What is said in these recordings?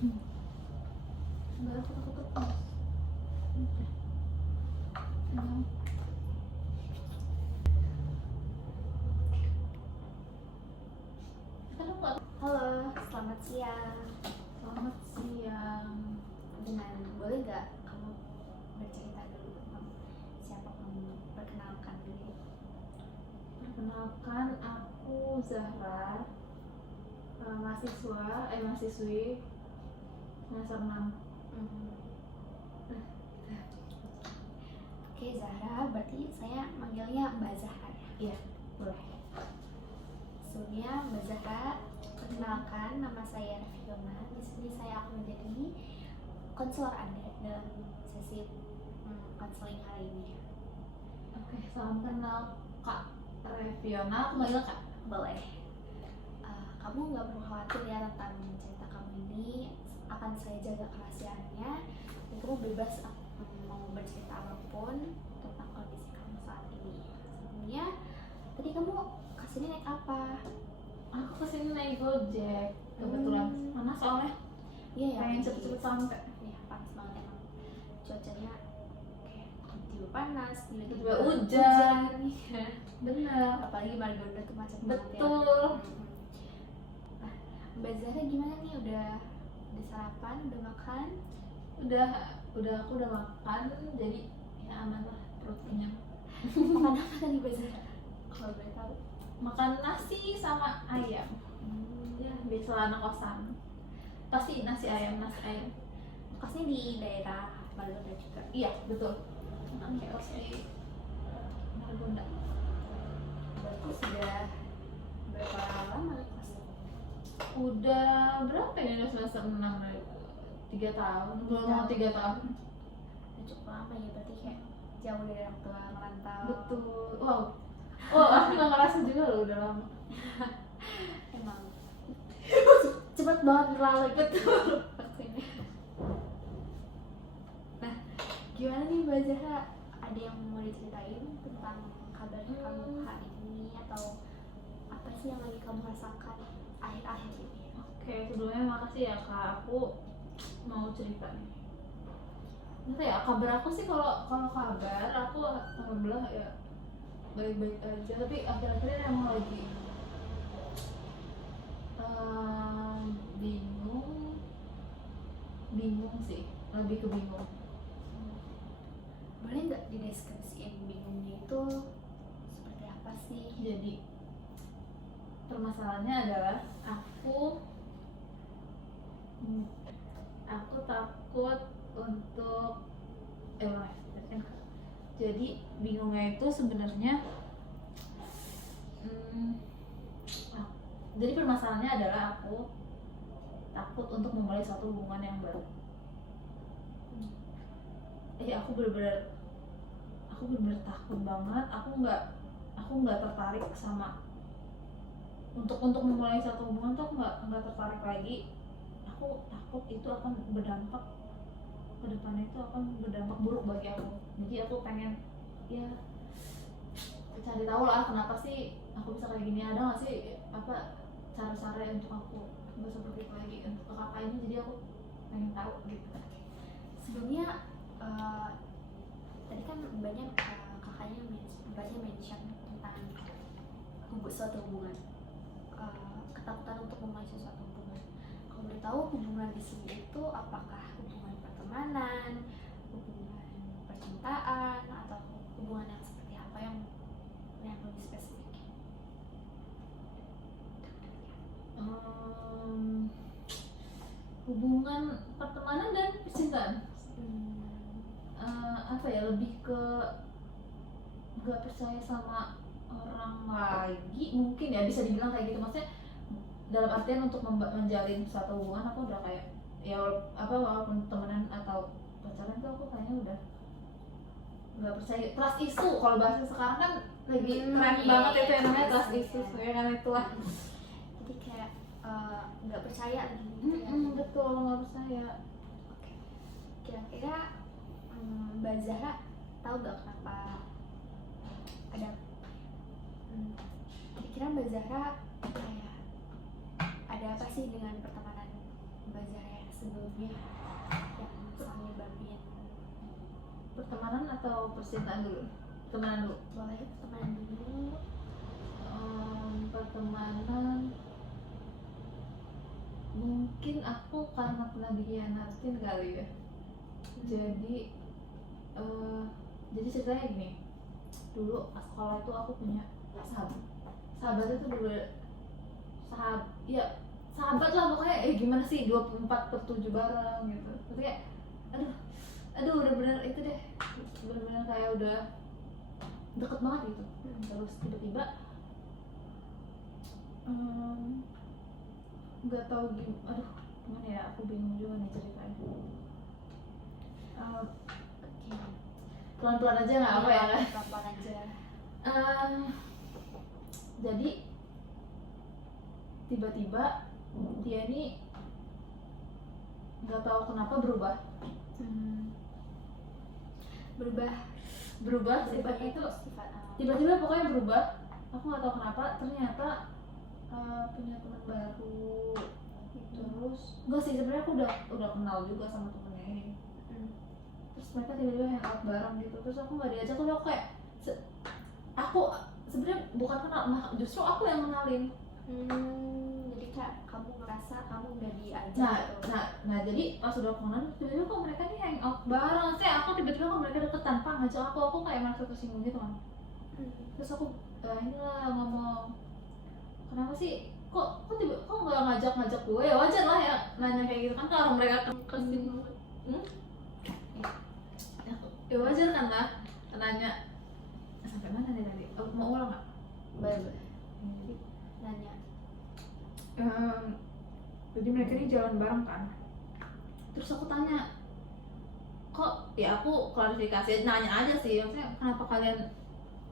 Enggak, aku takut lepas. Udah. Tenang. Halo, selamat siang. Selamat siang. Boleh nggak kamu bercerita dulu tentang siapa kamu, perkenalkan diri? Perkenalkan, aku Zahra, mahasiswi semester 6. Oke, Zahra, berarti saya manggilnya Mbak Zahra ya? Iya, boleh. Sebelumnya Mbak Zahra, perkenalkan, nama saya Fiona. Di sini saya akan menjadi konselor Anda dalam sesi konseling hari ini. Oke, salam kenal Kak Reviona. Aku manggil Kak. Boleh. Kamu nggak perlu khawatir ya tentang cerita kamu ini, akan saya jaga kerahasiaannya. Dan kamu bebas mau bercerita apapun tentang kondisi kamu saat ini. Sebelumnya, tadi kamu kesini naik apa? Aku kesini naik Gojek. Kebetulan panas soalnya. Iya ya. Pengen cepet-cepet sampai. Iya, panas banget emang. Cuacanya kayak tiba panas, Tiba-tiba hujan. Bener. Apalagi Margonda tuh macet banget ya. Betul. Nah, Mbak Zahra gimana nih, udah sarapan, udah makan? Udah aku udah makan, jadi ya aman lah, perut kenyang. Makan apa tadi Mbak Zahra, kalau boleh tahu? Makan nasi sama ayam. Ya biasa anak kosan pasti nasi ayam. Kosnya di daerah Margonda juga? Iya betul, kos di Margonda. Berarti sudah berapa lama kosnya? Udah berapa ini, udah semester 6, 3 tahun, belum mau 3 tahun. Cukup lama ya, berarti kayak jauh dari orang tua, merantau. Betul. Wow, aku nggak ngerasa juga loh udah lama. Emang cepet banget berlalu. Betul. Waktunya. Nah, gimana nih Mbak Zahra? Ada yang mau diceritain tentang kabar kamu hari ini, atau apa sih yang lagi kamu rasakan akhir-akhir ini? Oke, sebelumnya makasih ya Kak, aku mau cerita nih. Nanti ya kabar aku sih, kalau kabar aku alhamdulillah ya baik-baik aja, tapi akhir-akhir ini emang lagi bingung sih, lebih ke bingung. Boleh nggak dideskripsiin bingungnya itu seperti apa sih? Jadi permasalahannya adalah aku takut untuk jadi bingungnya itu sebenarnya jadi permasalahannya adalah aku takut untuk memulai suatu hubungan yang baru. Aku bener-bener takut banget. Aku nggak tertarik sama untuk memulai satu hubungan tuh. Aku nggak tertarik lagi. Aku takut itu akan berdampak ke depannya, itu akan berdampak buruk bagi aku. Jadi aku pengen ya cari tahu lah kenapa sih aku bisa kayak gini, ada nggak sih apa cara-cara untuk aku nggak seperti itu lagi untuk ke kakak ini. Jadi aku pengen tahu gitu. Sebelumnya tadi kan banyak kakaknya mention tentang suatu hubungan, ketakutan untuk memulai sesuatu hubungan. Kalau boleh tahu, hubungan di sini itu apakah hubungan pertemanan, hubungan percintaan, atau hubungan yang seperti apa yang lebih spesifik? Hubungan pertemanan dan percintaan. Lebih ke nggak percaya sama orang lagi mungkin ya, bisa dibilang kayak gitu. Maksudnya dalam artian untuk menjalin suatu hubungan aku udah kayak ya walaupun temenan atau pacaran tuh aku kayaknya udah nggak percaya. Trust issue kalau bahasa sekarang kan lagi keren banget itu yang namanya trust issue ya kan, itulah. Jadi kayak nggak percaya gitu ya. Betul, nggak percaya. Oke. Kira-kira Mbak Zahra tahu nggak kenapa ada kira-kira Mbak Zahra kayak ada apa sih dengan pertemanan Mbak Zahra yang sebelumnya yang misalnya nyebabin Pertemanan atau percintaan dulu? Pertemanan dulu. boleh pertemanan dulu. Pertemanan mungkin aku karena pernah dikhianatin kali ya. Jadi ceritanya gini, dulu pas sekolah itu aku punya sahabat itu dulu sahabat lah pokoknya, gimana sih 24/7 bareng gitu. Tapi kayak aduh bener-bener itu deh, bener-bener kayak udah deket banget gitu. Terus tiba-tiba nggak tahu gimana ya, aku bingung juga nih ceritanya. Pelan-pelan aja nggak apa ya kan? Pelan-pelan aja. Jadi tiba-tiba dia nih nggak tahu kenapa berubah sifatnya itu tiba-tiba pokoknya berubah. Aku nggak tahu kenapa, ternyata punya teman baru. Terus enggak sih, sebenarnya aku udah kenal juga sama temennya ini. Terus mereka tiba-tiba hangout bareng gitu, terus aku nggak diajak. Terus aku kayak aku sebenarnya bukan kenal, justru aku yang kenalin. Jadi kak, kamu ngerasa kamu udah diajak gitu. Nah jadi pas udah kenal, tiba-tiba kok mereka nih hangout bareng. Aku tiba-tiba kok mereka deket tanpa ngajak aku kayak merasa tersinggung gitu kan. Terus aku inilah ngomong, kenapa sih kok nggak ngajak gue? Wajar lah ya nanya kayak gitu kan, kalau mereka kesinggung. Ya wajar kan lah nanya. Sampai mana nih tadi? Mau ulang nggak? Boleh. Nanya. Jadi mereka ini jalan bareng kan. Terus aku tanya, kok ya aku klarifikasi, nanya aja sih, maksudnya kenapa kalian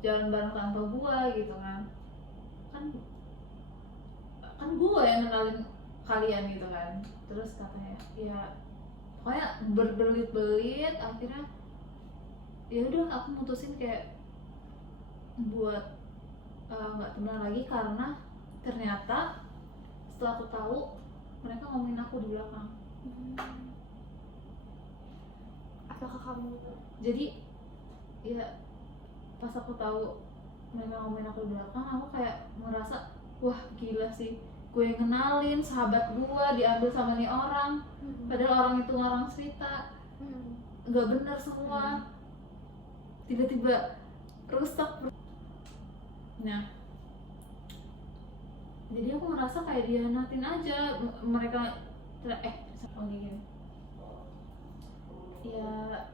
jalan bareng tanpa gua gitu kan? Kan gua yang kenalin kalian gitu kan. Terus katanya ya pokoknya berbelit-belit, akhirnya ya udah aku mutusin kayak buat nggak temenan lagi, karena ternyata setelah aku tahu mereka ngomongin aku di belakang. Apakah kamu jadi ya pas aku tahu mereka ngomongin aku di belakang, aku kayak ngerasa wah gila sih, gue yang kenalin sahabat gue diambil sama nih orang. Padahal orang itu ngarang cerita nggak benar semua, tiba-tiba rusak. Nah jadi aku ngerasa kayak dihianatin aja mereka. Gini ya,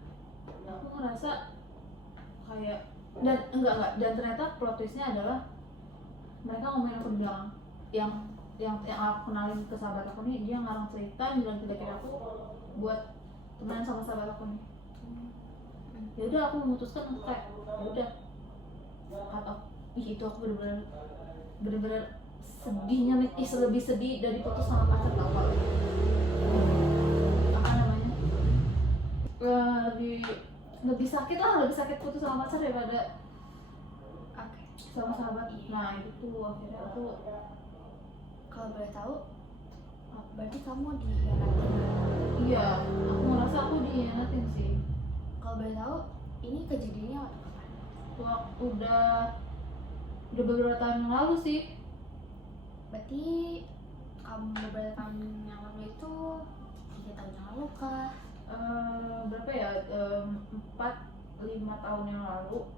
aku ngerasa kayak dan ternyata plot twistnya adalah mereka ngomongin aku di belakang. Yang aku kenalin ke sahabat aku nih, dia ngarang cerita bilang tidak aku buat temenan sama sahabat aku nih. Ya udah aku memutuskan untuk kayak ya udah cut off. Itu aku bener-bener sedihnya nih, lebih sedih dari putus sama pacar. Tau gak? Apa namanya? Lebih sakit putus sama pacar daripada sama sahabat. Nah itu akhirnya aku, kalau boleh tahu, berarti kamu dihianatin? Iya, aku ngerasa aku dihianatin sih. Kalau boleh tahu, ini kejadiannya waktu kapan? Udah beberapa tahun yang lalu sih. Berarti kamu beberapa tahun yang lalu itu 3 tahun yang lalu kah? Berapa ya? 4-5 tahun yang lalu.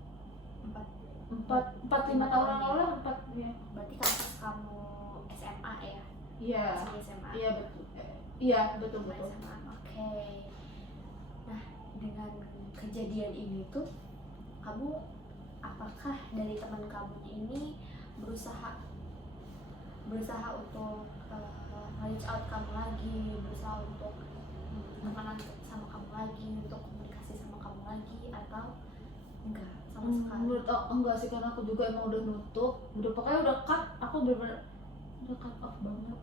4-5 tahun yang lalu lah, 4 ya. Berarti kasus kamu SMA ya? Iya. SMA. Iya betul. Iya betul. SMA. Oke. Nah, dengan kejadian ini tuh, kamu apakah dari teman kamu ini berusaha untuk reach out kamu lagi, berusaha untuk temenan sama kamu lagi, untuk komunikasi sama kamu lagi, atau enggak sama sekali? Menurut aku enggak sih, karena aku juga emang udah nutup, pokoknya udah cut. Aku bener-bener udah cut off banget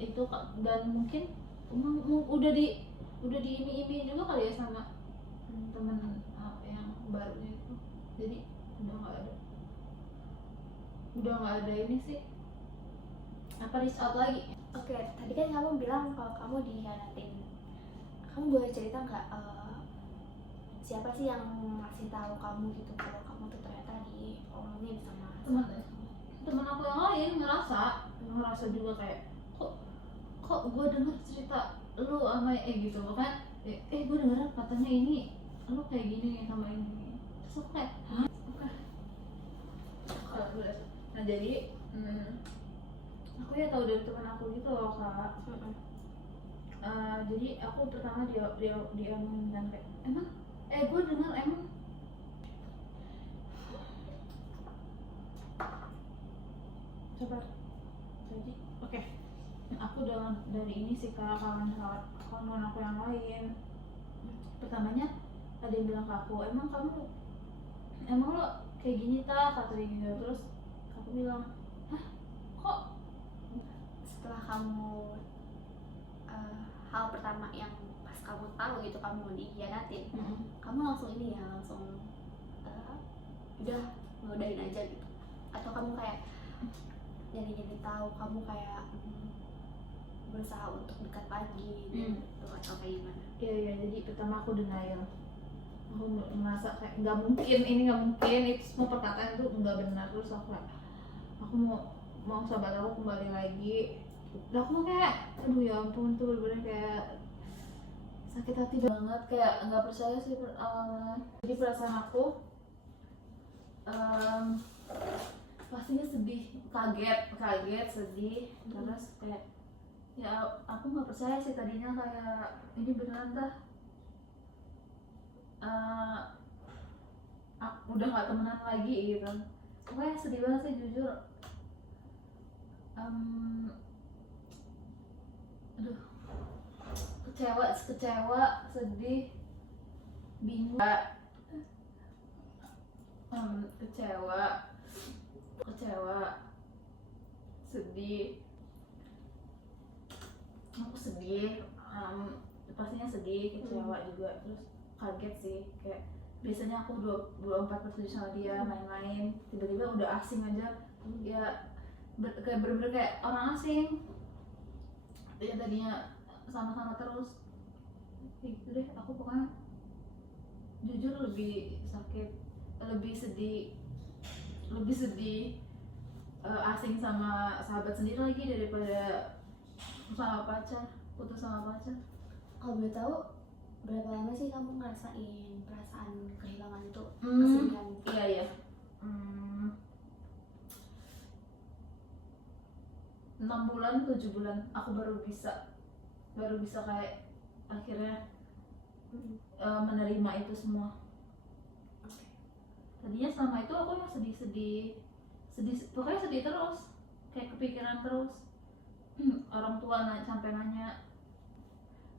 itu. Dan mungkin udah di ini juga kali ya sama temen yang barunya itu. Jadi udah nggak ada ini sih. apa reach out lagi. Oke, tadi kan kamu bilang kalau kamu dikhianatin. Kamu boleh cerita nggak siapa sih yang ngasih tahu kamu gitu kalau kamu tuh ternyata diomongin sama Temen aku yang lain ngerasa juga kayak kok gue denger cerita lu sama gitu bahkan gue denger katanya ini lu kayak gini nih sama ini, terus aku kayak hah. Nah jadi aku ya tahu dari teman aku gitu loh kak. Jadi aku pertama dia omongin kan kayak emang gue dengar emang coba jadi oke. Aku dari ini sih kak, kawan aku yang lain pertamanya ada yang bilang ke aku emang lo kayak gini kata dia gitu. Terus aku bilang hah kok. Setelah kamu hal pertama yang pas kamu tahu gitu kamu dikhianatin, kamu langsung ini ya langsung udah ngudahin aja gitu, atau kamu kayak jadi tahu kamu kayak berusaha untuk dekat lagi gitu atau kayak gimana? Iya jadi pertama aku denial, aku merasa kayak nggak mungkin itu semua perkataan itu nggak benar. Terus aku mau sahabat aku kembali lagi. Dan aku kayak aduh ya ampun tuh bener-bener kayak sakit hati banget, kayak nggak percaya sih awalnya. Jadi perasaan aku pastinya sedih, kaget sedih. Terus kayak ya aku nggak percaya sih tadinya kayak ini beneran dah. Udah nggak temenan lagi gitu. Pokoknya sedih banget sih jujur. Aduh, kecewa, sedih, bingung, kecewa, sedih. Aku sedih, pastinya sedih, kecewa juga, terus kaget sih. Kayak biasanya aku 24/7 sama dia main-main, tiba-tiba udah asing aja ya, kayak bener-bener kayak orang asing. Ya tadinya sama-sama terus gitu deh. Aku pokoknya jujur lebih sakit, lebih sedih asing sama sahabat sendiri lagi daripada putus sama pacar. Kalau boleh tahu berapa lama sih kamu ngerasain perasaan kehilangan itu, kesedihan? Iya 6 bulan 7 bulan aku baru bisa kayak akhirnya menerima itu semua. Tadinya selama itu aku yang sedih, pokoknya sedih terus, kayak kepikiran terus. Orang tua sampai nanya.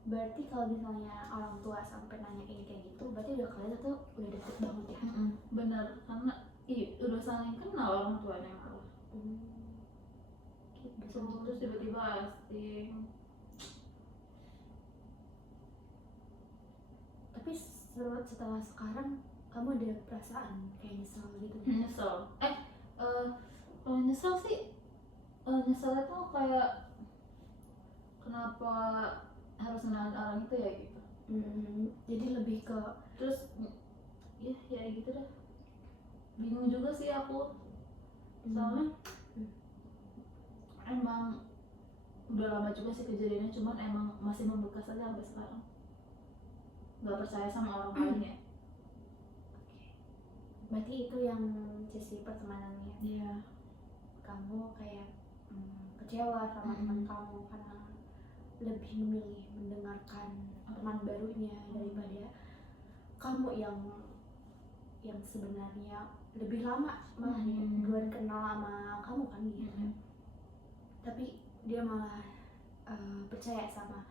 Berarti kalau misalnya orang tua sampai nanya kayak gitu, berarti udah kalian tuh udah deket banget ya? Bener, karena udah saling kenal orang tuanya malah. Terus tiba-tiba asing. Tapi setelah sekarang kamu ada perasaan kayak nyesel gitu? Nyesel. Kalau nyesel sih, nyeselnya tuh kayak kenapa harus kenalin orang itu ya gitu. Jadi lebih ke terus ya gitu dah. Bingung juga sih aku, soalnya emang udah lama juga sih kejadiannya, cuman emang masih membekas aja sampai sekarang. Nggak percaya sama orang lain ya. Berarti itu yang sisi pertemanannya. Iya. Kamu kayak kecewa sama teman kamu karena lebih memilih mendengarkan teman barunya daripada kamu yang sebenarnya lebih lama malah duluan kenal sama kamu kan gitu. Tapi dia malah percaya sama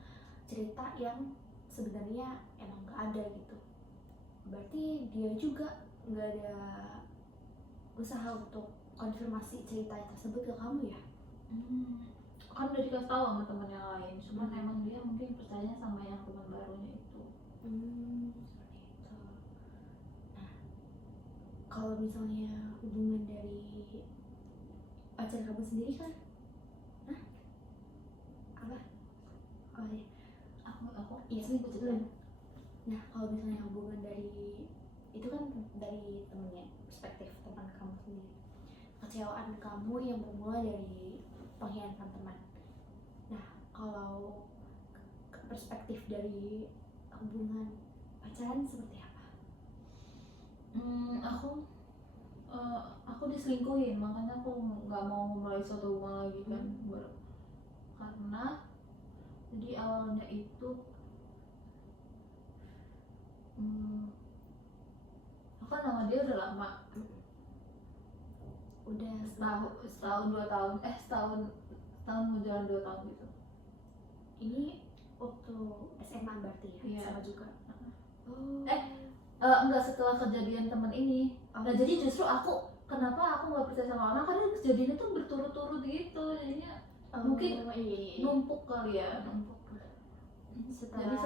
cerita yang sebenarnya emang gak ada gitu. Berarti dia juga gak ada usaha untuk konfirmasi cerita tersebut ke kamu ya? Kan udah dikasih tahu sama teman yang lain, cuman emang dia mungkin percaya sama yang teman barunya itu. Seperti itu. Nah, kalau misalnya hubungan dari pacar kamu sendiri kan, Iya, selingkuh ceritanya. Nah, kalau misalnya hubungan dari itu kan dari temennya, perspektif teman kamu sendiri. Kecewaan kamu yang bermula dari pengkhianatan teman. Nah, kalau perspektif dari hubungan pacaran seperti apa? Aku diselingkuhin, makanya aku nggak mau memulai suatu hubungan lagi kan. Karena jadi awalnya itu aku kan sama dia udah lama, Udah setahun 2 tahun, setahun mau jalan 2 tahun gitu. ini waktu SMA berarti ya? Iya. Sama juga. Enggak, setelah kejadian teman ini. Nah jadi justru kenapa aku nggak percaya sama orang, karena kejadian itu berturut-turut gitu, jadinya mungkin numpuk kali ya, numpuk. Jadi setelah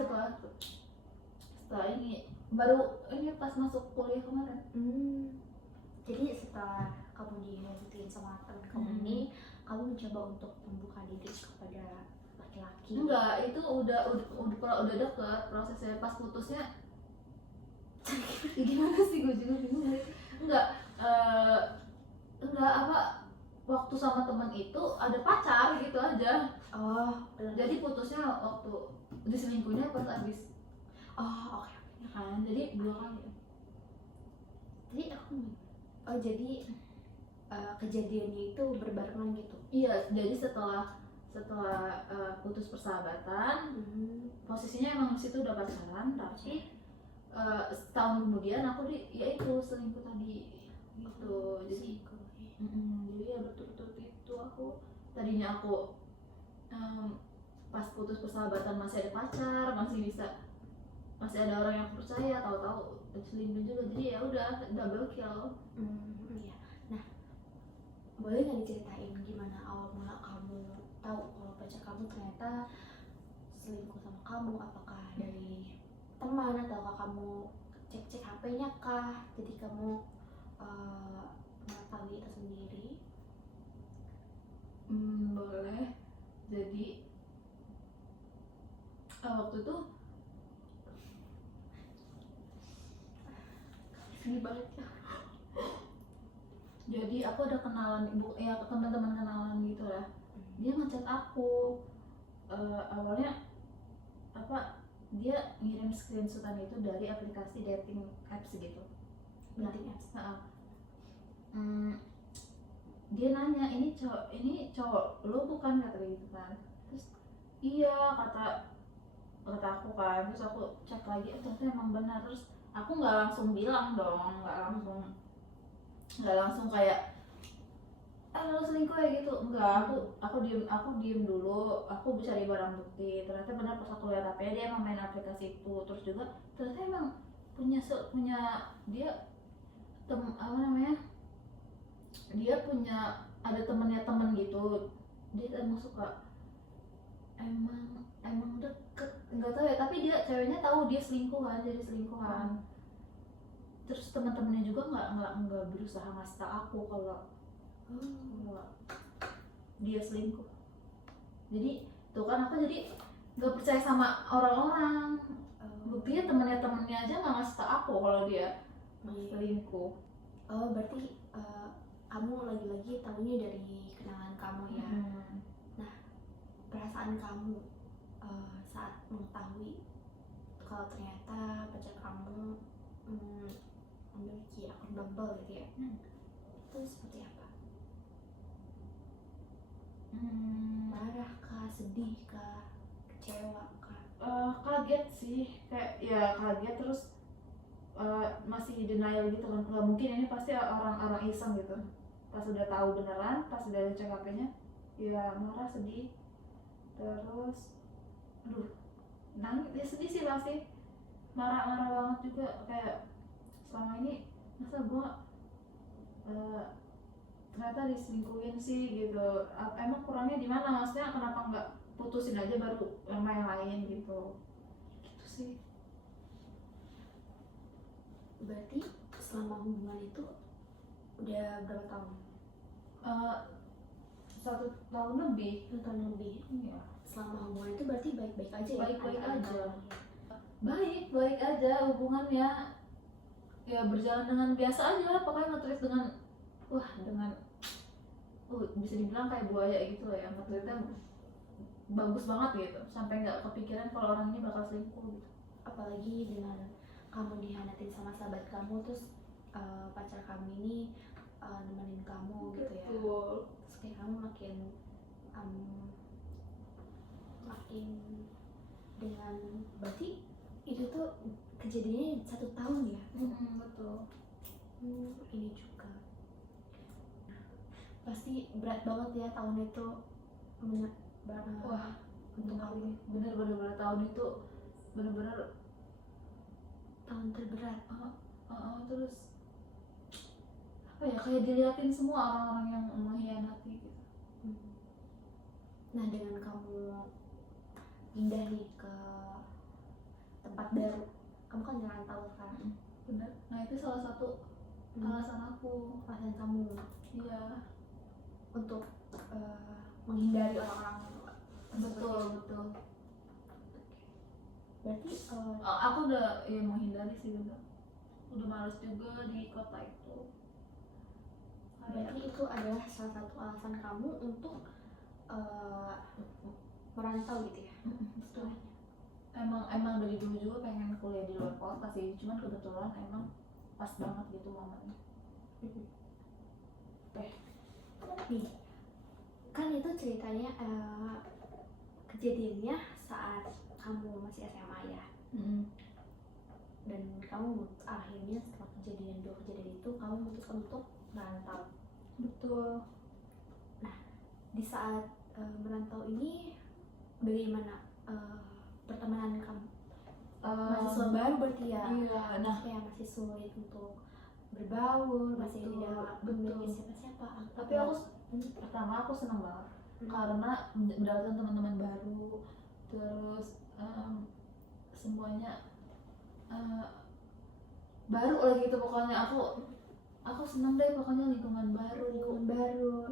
ini baru ini pas masuk kuliah kemarin. Jadi setelah kamu dihianatin sama teman kamu ini, kamu mencoba untuk membuka diri kepada laki-laki? Enggak, itu udah deket prosesnya. Pas putusnya gimana sih, gue juga bingung. Enggak apa, waktu sama teman itu ada pacar gitu aja. Jadi putusnya waktu diselingkuhnya pas habis. Oke. Ya kan, jadi 2 kali. Jadi jadi kejadiannya itu berbarengan gitu? Iya, jadi setelah putus persahabatan, posisinya emang di situ udah pacaran, tapi setahun kemudian aku yaitu selingkuh tadi gitu. Jadi jadi ya berturut-turut itu. Aku tadinya pas putus persahabatan masih ada pacar, masih ada orang yang percaya, tahu-tahu selingkuh juga. Jadi ya udah double kill. Iya. Nah, boleh nggak diceritain gimana awal mula kamu tahu kalau pacar kamu ternyata selingkuh sama kamu? Apakah dari teman, ataukah kamu cek HP-nya kah? Jadi kamu mengetahui itu sendiri? Boleh. Jadi waktu itu Ini banget ya. Jadi aku ada kenalan, ya teman-teman kenalan gitu lah. Dia ngechat aku, awalnya apa, dia ngirim screenshotan itu dari aplikasi dating apps gitu. Dating apps. Dia nanya, ini cowok lo bukan, kata gitu kan. Terus iya, kata aku kan. Terus aku cek lagi, ternyata emang benar. Terus aku nggak langsung bilang dong, nggak langsung kayak lo selingkuh ya gitu. Enggak, aku diem dulu, aku cari barang bukti. Ternyata benar, pas aku lihat HP-nya dia emang main aplikasi itu. Terus juga ternyata emang punya dia apa namanya, dia punya ada temen gitu. Dia emang suka, emang deket, nggak tahu ya, tapi dia ceweknya tahu dia selingkuhan, jadi selingkuhan. Terus teman-temannya juga nggak berusaha ngasih tau aku kalau dia selingkuh. Jadi tuh kan aku jadi nggak percaya sama orang-orang. Buktinya temennya aja nggak ngasih tau aku kalau dia selingkuh. Berarti kamu lagi-lagi tahunya dari kenalan kamu ya. Nah, perasaan kamu saat mengetahui kalau ternyata pacar kamu memiliki akun Bumble gitu ya, itu seperti apa? Marah kah, sedih kah, kecewa kah? Kaget sih, kayak ya kaget. Terus masih denial gitu kan, nggak mungkin, ini pasti orang iseng gitu. Pas udah tahu beneran, pas udah cek HP-nya, ya marah, sedih. Terus nangis, ya sedih sih pasti, marah banget juga. Kayak selama ini masa gue ternyata diselingkuhin sih gitu. Emang kurangnya di mana? Maksudnya kenapa nggak putusin aja baru sama yang lain gitu sih. Berarti selama hubungan itu udah berapa tahun? 1 tahun lebih. 1 tahun lebih. Iya. Selama selama hubungan itu berarti baik-baik aja ya? Baik-baik Ada aja. kendalanya. Baik aja hubungannya, ya berjalan dengan biasa aja, pokoknya nge-treat dengan bisa dibilang kayak buaya gitu lah ya, nge-treatnya bagus banget gitu, sampai nggak kepikiran kalau orang ini bakal selingkuh gitu. Apalagi dengan kamu dihianatin sama sahabat kamu, terus pacar kamu ini nemenin kamu gitu ya. Betul. Terus kayak kamu makin makin dengan, berarti itu tuh kejadiannya 1 tahun ya? Betul. Ini juga pasti berat banget ya tahun itu Wah, untuk kamu. bener-bener tahun itu bener-bener Tahun terberat. terus apa ya, kayak diliatin semua orang-orang yang mengkhianati gitu. Nah, dengan kamu pindah nih ke tempat baru, kamu kan ngerantau sekarang. Bener. Nah itu salah satu alasan aku. Alasan kamu Iya. untuk menghindari orang-orang. Betul. Berarti Aku udah ya menghindari sih, udah males juga di kota itu. berarti itu adalah salah satu alasan kamu untuk merantau gitu ya? Betul. Emang dari dulu juga pengen kuliah di luar kota sih, cuman kebetulan emang pas banget gitu momennya. Nih, kan itu ceritanya kejadiannya saat kamu masih SMA ya. Dan kamu akhirnya setelah dua kejadian itu kamu memutuskan untuk merantau. Betul. Nah, di saat merantau ini bagaimana pertemanan kamu? Mahasiswa baru berarti ya? Iya. Nah, Kayak masih sulit untuk berbaur, masih Betul, tidak memiliki siapa-siapa. tapi pertama aku senang banget karena mendapatkan teman-teman baru, terus semuanya baru lah gitu, pokoknya aku senang deh pokoknya lingkungan baru,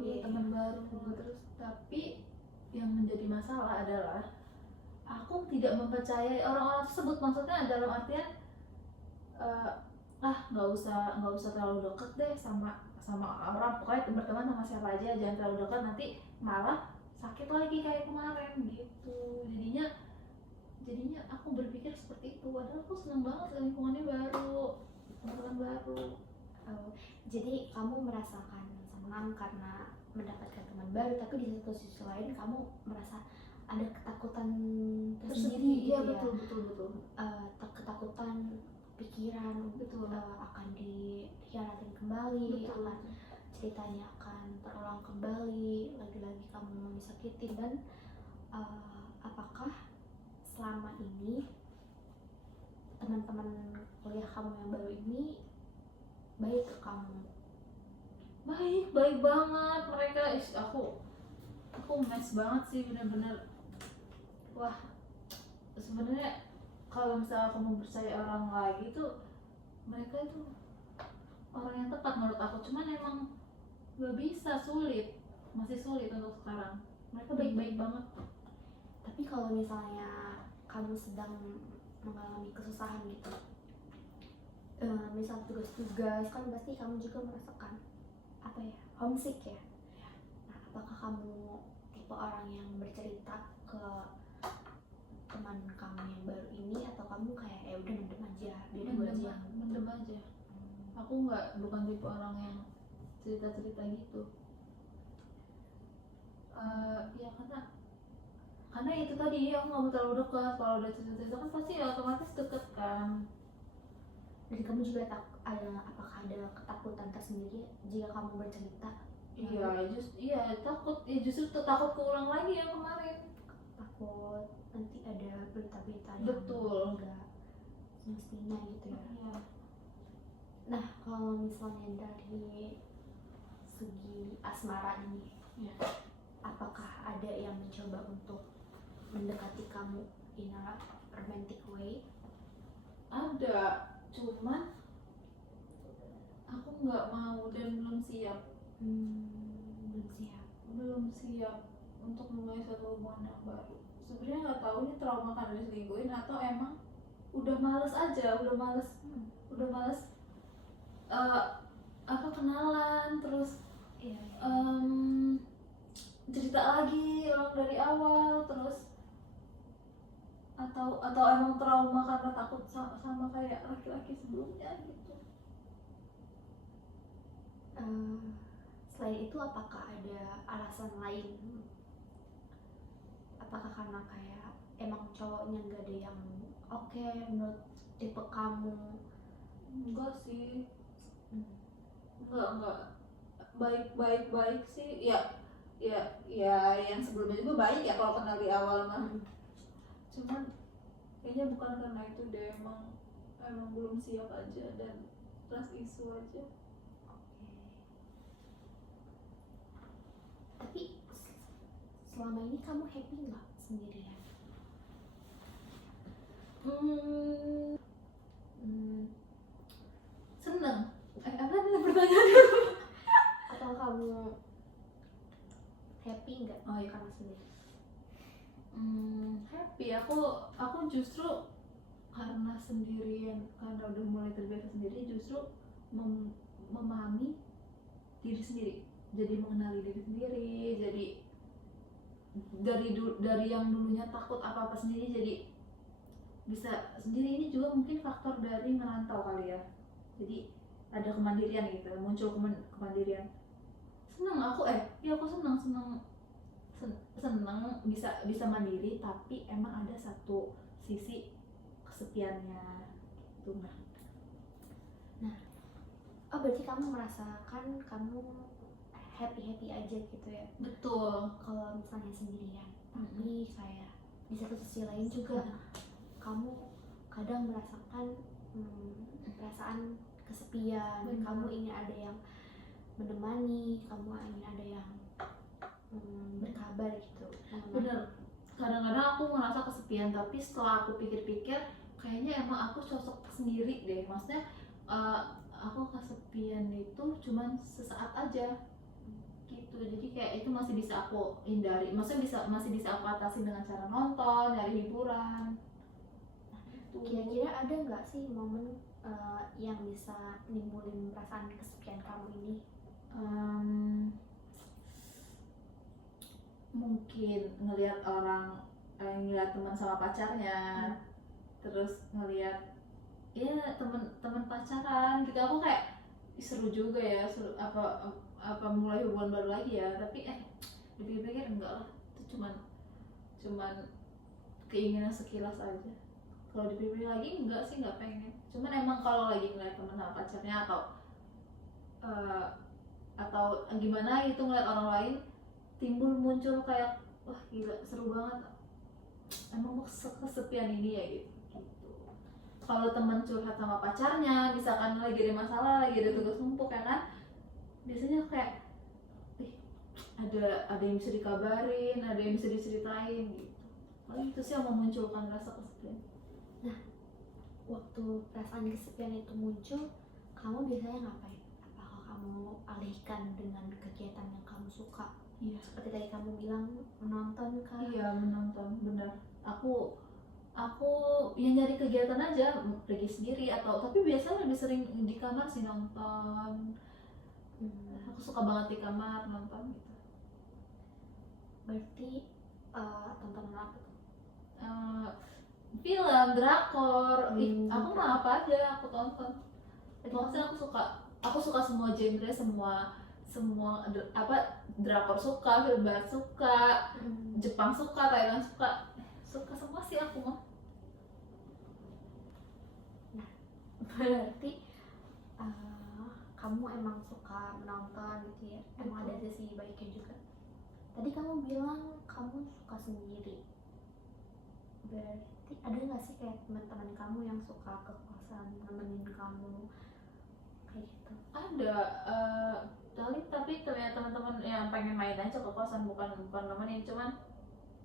iya. teman baru. Terus tapi yang menjadi masalah adalah aku tidak mempercayai orang-orang tersebut, maksudnya dalam artian nggak usah terlalu dekat deh sama orang, pokoknya berteman sama siapa aja, jangan terlalu dekat, nanti malah sakit lagi kayak kemarin gitu. Jadinya aku berpikir seperti itu, padahal aku senang banget lingkungannya baru, teman baru. Jadi kamu merasakan senang karena mendapatkan teman baru, tapi di satu sisi lain kamu merasa ada ketakutan tersendiri Iya, gitu betul. Ketakutan pikiran akan dikhianatin kembali, Betul. akan ceritanya akan terulang kembali, lagi-lagi kamu disakitin. Dan apakah selama ini teman-teman kuliah kamu yang baru ini baik ke kamu? Baik banget mereka. Aku mes banget sih, bener-bener. Wah, sebenarnya kalau misalnya aku mau percaya orang lagi tuh, mereka itu orang yang tepat menurut aku, cuman emang gak bisa, masih sulit untuk sekarang. Mereka baik-baik banget. Tapi kalau misalnya kamu sedang mengalami kesusahan gitu, misal tugas-tugas, kan pasti kamu juga merasakan homesick ya. Nah, apakah kamu tipe orang yang bercerita ke teman kamu yang baru ini, atau kamu kayak ya udah mendem aja, Mendem aja. Aku bukan tipe orang yang cerita-cerita gitu. Ya karena itu tadi, aku nggak mau terlalu dekat. Kalau udah cerita-cerita kan pasti otomatis deket kan. Jadi kamu juga apakah ada ketakutan tersendiri jika kamu bercerita? Iya, takut. Justru takut keulang lagi yang kemarin. Takut nanti ada berita-berita yang Betul. enggak semestinya gitu ya. Iya. Nah, kalau misalnya dari segi asmara ini, apakah ada yang mencoba untuk mendekati kamu in a romantic way? Ada, cuman aku nggak mau dan belum siap. Belum siap. Belum siap. untuk memulai satu hubungan yang baru. Sebenarnya nggak tahu ini trauma karena diselingkuhin atau emang udah males aja, udah males eh, apa kenalan terus Iya. cerita lagi ulang dari awal terus atau emang trauma karena takut sama kayak laki-laki sebelumnya gitu. Selain itu apakah ada alasan lain? Apakah karena kayak emang cowoknya nggak ada yang oke menurut tipe kamu? Enggak sih, enggak baik sih ya yang sebelumnya juga baik ya kalau kenal di awal mah. Cuman kayaknya bukan karena itu deh, emang belum siap aja dan trust issue aja. Tapi selama ini kamu happy nggak sendirian? Seneng. Apa nih pertanyaannya? Atau kamu happy nggak Oh iya. kamu sendiri? Happy. Aku justru karena sendirian, karena udah mulai terbiasa sendiri, justru memahami diri sendiri, jadi mengenali diri sendiri, jadi dari yang dulunya takut apa sendiri jadi bisa sendiri. Ini juga mungkin faktor dari merantau kali ya, jadi ada kemandirian gitu, muncul kemandirian. Seneng aku aku seneng bisa mandiri, tapi emang ada satu sisi kesepiannya gitu. Oh berarti kamu merasakan kamu happy aja gitu ya? Betul. Kalau misalnya sendirian, tapi kayak di satu sisi lain juga kamu kadang merasakan perasaan kesepian. Benar. Kamu ingin ada yang menemani, kamu ingin ada yang berkabar gitu. Bener, kadang-kadang aku ngerasa kesepian, tapi setelah aku pikir-pikir kayaknya emang aku sosok sendiri deh. Maksudnya aku kesepian itu cuman sesaat aja gitu, jadi kayak itu masih bisa aku hindari, maksudnya masih bisa aku atasi dengan cara nonton, nyari hiburan gitu. Kira-kira ada nggak sih momen yang bisa nimbulin perasaan kesepian kamu ini? Mungkin ngelihat teman sama pacarnya, terus ngelihat teman pacaran gitu, aku kayak seru juga ya, apa mulai hubungan baru lagi ya, tapi dipikir-pikir enggak lah, itu cuman keinginan sekilas aja. Kalau dipikir lagi enggak sih, enggak pengen. Cuman emang kalau lagi ngeliat teman sama pacarnya atau gimana gitu, ngeliat orang lain muncul kayak wah gila seru banget, emang kok kesepian ini ya gitu. Kalau teman curhat sama pacarnya, misalkan lagi ada masalah, lagi ada tugas numpuk ya kan, biasanya kayak ada yang bisa dikabarin, ada yang bisa diceritain gitu. Paling itu sih yang memunculkan rasa kesepian. Nah, waktu perasaan kesepian itu muncul, kamu biasanya ngapain? Apakah kamu alihkan dengan kegiatan yang kamu suka? Iya. Seperti tadi kamu bilang menonton kah? Iya, menonton, benar. Aku ya nyari kegiatan aja, pergi sendiri tapi biasanya lebih sering di kamar sih nonton. Aku suka banget di kamar nonton gitu. Berarti tontonan apa tuh? Film, drakor, aku mah apa aja aku tonton. Maksudnya aku suka semua genre, semua drakor suka, film barat suka, Jepang suka, Thailand suka semua sih aku mah. Nah, berarti kamu emang suka menonton gitu ya? Emang ada sisi baiknya juga. Tadi kamu bilang kamu suka sendiri. Berarti ada nggak sih kayak teman-teman kamu yang suka ke kosan nemenin kamu kayak gitu? Ada, tapi ternyata teman-teman yang pengen main aja ke kosan, bukan nemenin, cuman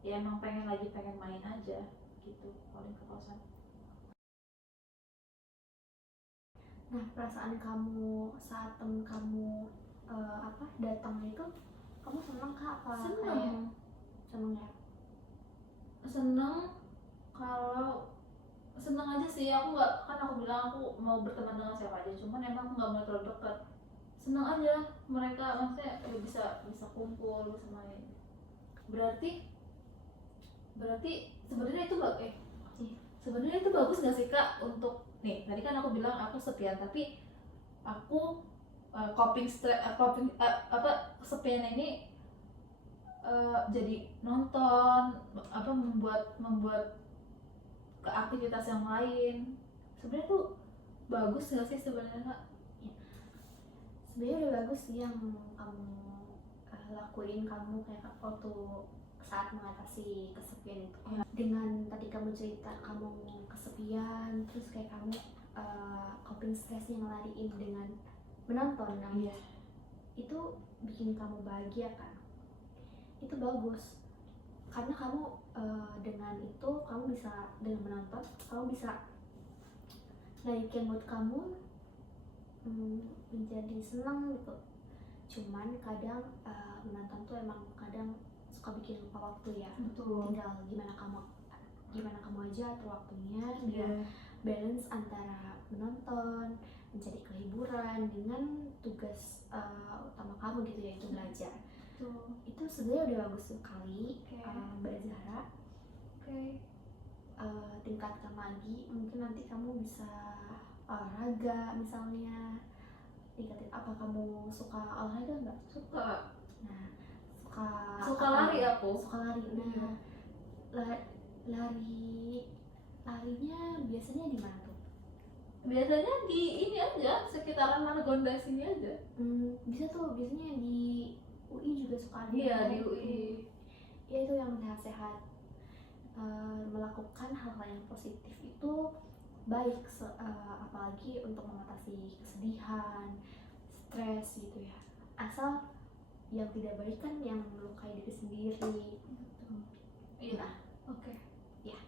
ya emang pengen main aja gitu kalau ke kosan. Nah, perasaan kamu saat temen kamu datang itu, kamu seneng kah? Apa Seneng. kayak seneng ya? Seneng, kalau seneng aja sih. Aku nggak, kan aku bilang aku mau berteman dengan siapa aja, cuman emang aku nggak mau terlalu dekat. Seneng aja mereka, maksudnya ya bisa bisa kumpul, bisa main. Berarti berarti sebenarnya itu sebenarnya itu bagus nggak sih Kak, untuk nih tadi kan aku bilang aku kesepian, tapi aku kesepian ini jadi nonton, membuat membuat ke aktivitas yang lain. Sebenarnya tuh bagus nggak sih sebenarnya Kak? Sebenarnya udah bagus sih yang kamu lakuin, kamu kayak waktu saat mengatasi kesepian itu. Dengan tadi kamu cerita kamu kesepian, terus kayak kamu coping stresnya ngelariin dengan menonton. Nah, itu bikin kamu bahagia kan? Itu bagus karena kamu dengan itu kamu bisa, dengan menonton kamu bisa naikin mood kamu menjadi senang gitu. Cuman kadang menonton tuh emang kadang suka bikin lupa waktu ya. Betul. Tinggal gimana kamu aja atur waktunya biar balance antara menonton, mencari kehiburan dengan tugas utama kamu gitu, yaitu belajar. Itu sebenarnya udah bagus sekali. Mbak Zahra, tingkatkan lagi, mungkin nanti kamu bisa olahraga misalnya. Tingkatin, apa kamu suka olahraga nggak? Suka. Nah, suka lari aku. Suka lari. Nah, larinya biasanya di mana tuh? Biasanya di ini aja, sekitaran Margonda sini aja. Bisa tuh, biasanya di UI juga suka ada. Iya, di UI. Ya itu yang sehat-sehat. Melakukan hal-hal yang positif itu baik, apalagi untuk mengatasi kesedihan, stres gitu ya. Asal yang tidak baik kan yang melukai diri sendiri. Iya. Oke. Ya.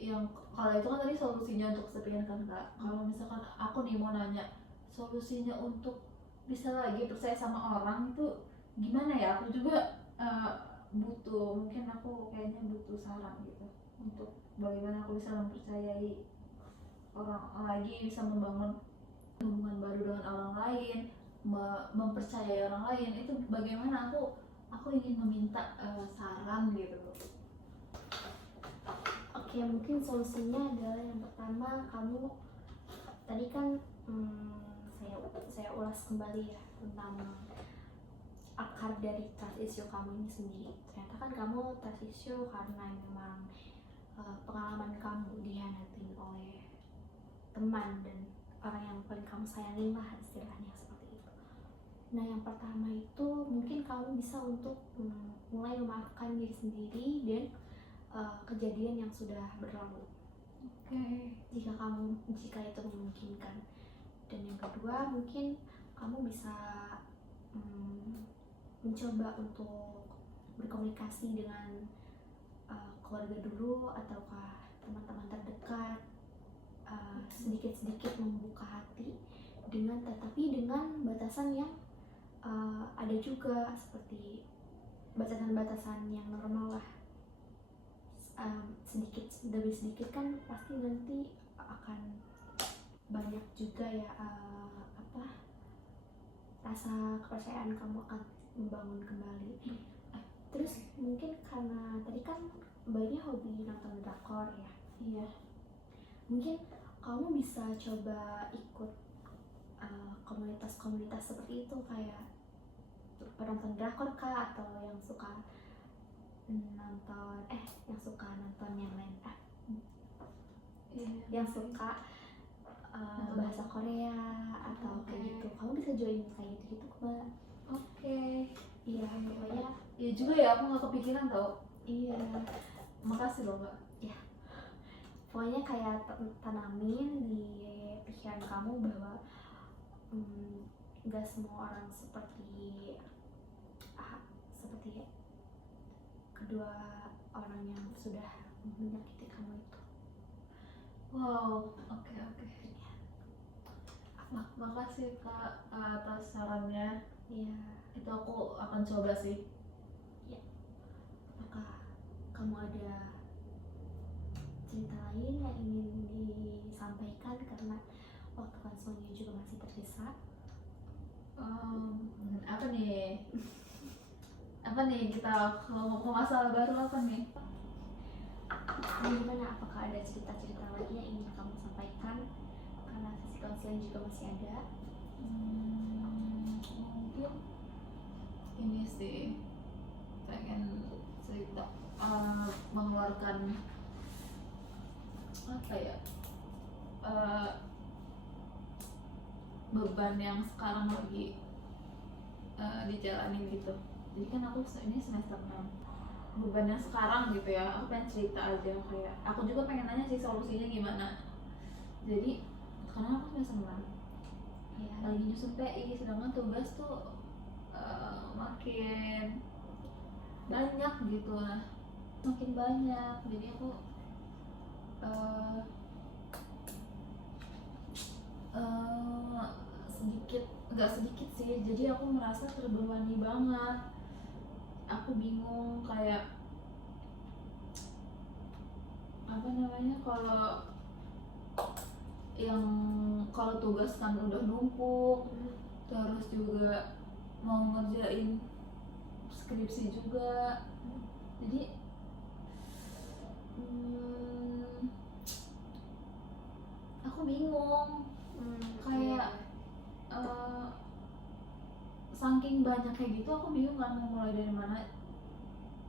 Yang kalau itu kan tadi solusinya untuk kesepian kan Kak. Kalau misalkan aku nih mau nanya, solusinya untuk bisa lagi percaya sama orang itu gimana ya? Aku juga mungkin aku kayaknya butuh saran gitu untuk bagaimana aku bisa mempercayai orang lagi, bisa membangun hubungan baru dengan orang lain, mempercayai orang lain. Itu bagaimana, aku ingin meminta saran gitu. Oke, mungkin solusinya adalah yang pertama, kamu tadi kan saya ulas kembali ya tentang akar dari trust issue kamu ini sendiri. Ternyata kan kamu trust issue karena memang pengalaman kamu dihianatin oleh teman dan orang yang paling kamu sayangin lah, istilahnya seperti itu. Nah, yang pertama itu mungkin kamu bisa untuk mulai memaafkan diri sendiri dan kejadian yang sudah berlalu. Jika itu memungkinkan. Dan yang kedua, mungkin kamu bisa mencoba untuk berkomunikasi dengan keluarga dulu ataukah teman-teman terdekat, sedikit-sedikit membuka hati tetapi dengan batasan yang ada juga, seperti batasan-batasan yang normal lah. Sedikit demi sedikit kan pasti nanti akan banyak juga ya rasa kepercayaan kamu akan membangun kembali. Terus mungkin karena tadi kan banyak hobi nonton drakor ya. Iya. Mungkin kamu bisa coba ikut komunitas-komunitas seperti itu, kayak penonton drakor kah, atau yang suka nonton yang lain yang suka bahasa Korea atau kayak gitu. Kamu bisa join kayak gitu Mbak. Iya, pokoknya iya juga ya, aku nggak kepikiran tau. Iya, makasih loh Mbak. Ya, pokoknya kayak tanamin di pikiran kamu bahwa nggak semua orang seperti kedua orang yang sudah menyakiti kamu itu. Wow, oke. Makasih Kak atas sarannya. Iya. Itu aku akan coba sih. Iya. kamu ada cerita lain yang ingin disampaikan karena waktu kan semuanya juga masih tersisa. Apa nih? Apa nih kita kalau mau masalah baru apa nih? Gimana, apakah ada cerita-cerita lagi yang ingin kamu sampaikan karena sesi konseling juga masih ada? Mungkin ini sih pengen cerita mengeluarkan apa ya, beban yang sekarang lagi dijalanin gitu. Jadi kan aku ini semester 6, beban yang sekarang gitu ya, aku pengen cerita aja, kayak aku juga pengen nanya sih solusinya gimana. Jadi karena aku semester 6 Ya, lagi nyusun PI, sedangkan tugas tuh makin banyak gitu lah, makin banyak. Jadi aku sedikit, nggak sedikit sih, jadi aku merasa terbebani banget. Aku bingung kayak apa namanya, kalau tugas kan udah numpuk, terus juga mau ngerjain skripsi juga, jadi aku bingung. Kayak saking banyak kayak gitu, aku bingung kan mau mulai dari mana.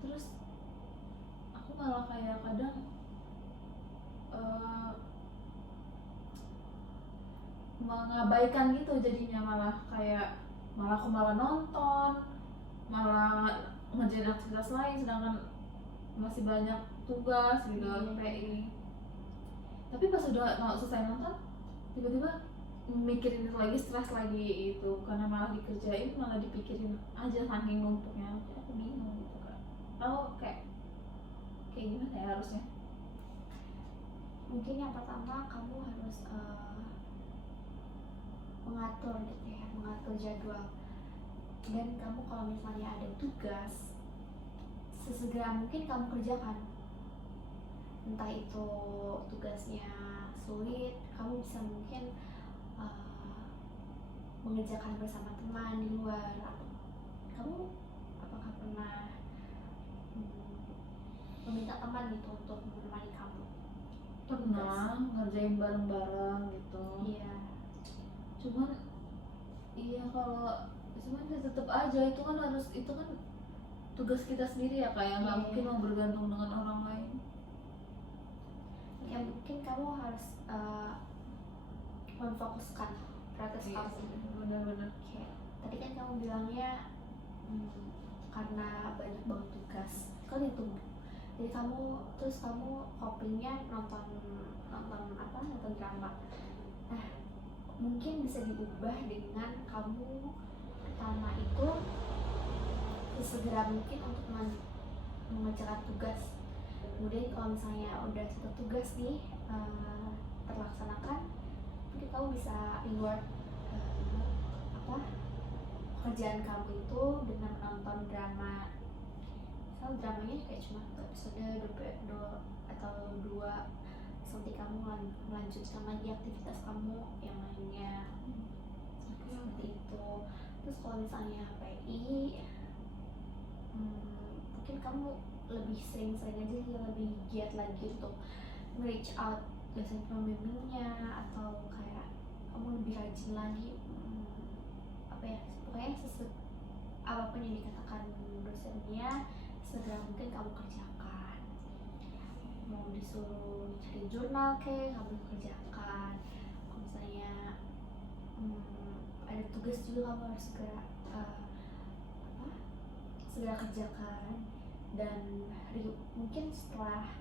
Terus aku malah kayak kadang mengabaikan gitu, jadinya malah aku malah nonton, malah ngerjain aktivitas lain, sedangkan masih banyak tugas gitu, PI. Tapi pas udah mau selesai nonton, tiba-tiba mikirin itu lagi, stres lagi itu, karena malah dikerjain, malah dipikirin aja saking numpuknya. Aku bingung gitu kan. Tahu kayak gimana ya harusnya? Mungkin yang pertama kamu harus mengatur gitu ya, mengatur jadwal. Dan kamu kalau misalnya ada tugas, sesegera mungkin kamu kerjakan. Entah itu tugasnya sulit, kamu bisa mungkin mengerjakan bersama teman di luar. Kamu apakah pernah meminta teman gitu untuk menemani kamu? Pernah ngerjain bareng-bareng gitu. Iya. Cuman tetap aja itu kan tugas kita sendiri ya, kayak nggak mungkin mau bergantung dengan orang lain. Ya mungkin kamu harus memfokuskan prioritas kamu. Benar-benar. Tadi kan kamu bilangnya karena banyak banget tugas kan itu, jadi kamu copingnya nonton drama. Nah, mungkin bisa diubah dengan kamu pertama itu sesegera mungkin untuk mengerjakan tugas. Kemudian kalau misalnya udah satu tugas nih terlaksanakan, mungkin kamu bisa reward pekerjaan kamu itu dengan menonton drama. Misal dramanya kayak cuma episode 2 atau 2, nanti kamu melanjutkan lagi aktivitas kamu yang lainnya. Seperti itu. Terus kalau misalnya PI, mungkin kamu lebih sering-sering aja sih, lebih giat lagi untuk reach out dosen pembimbingnya, atau kayak kamu lebih rajin lagi pokoknya apapun yang dikatakan dosennya segera mungkin kamu kerjakan. Mau disuruh cari jurnal kamu kerjakan. Kalau misalnya ada tugas juga kamu harus segera kerjakan. Dan mungkin setelah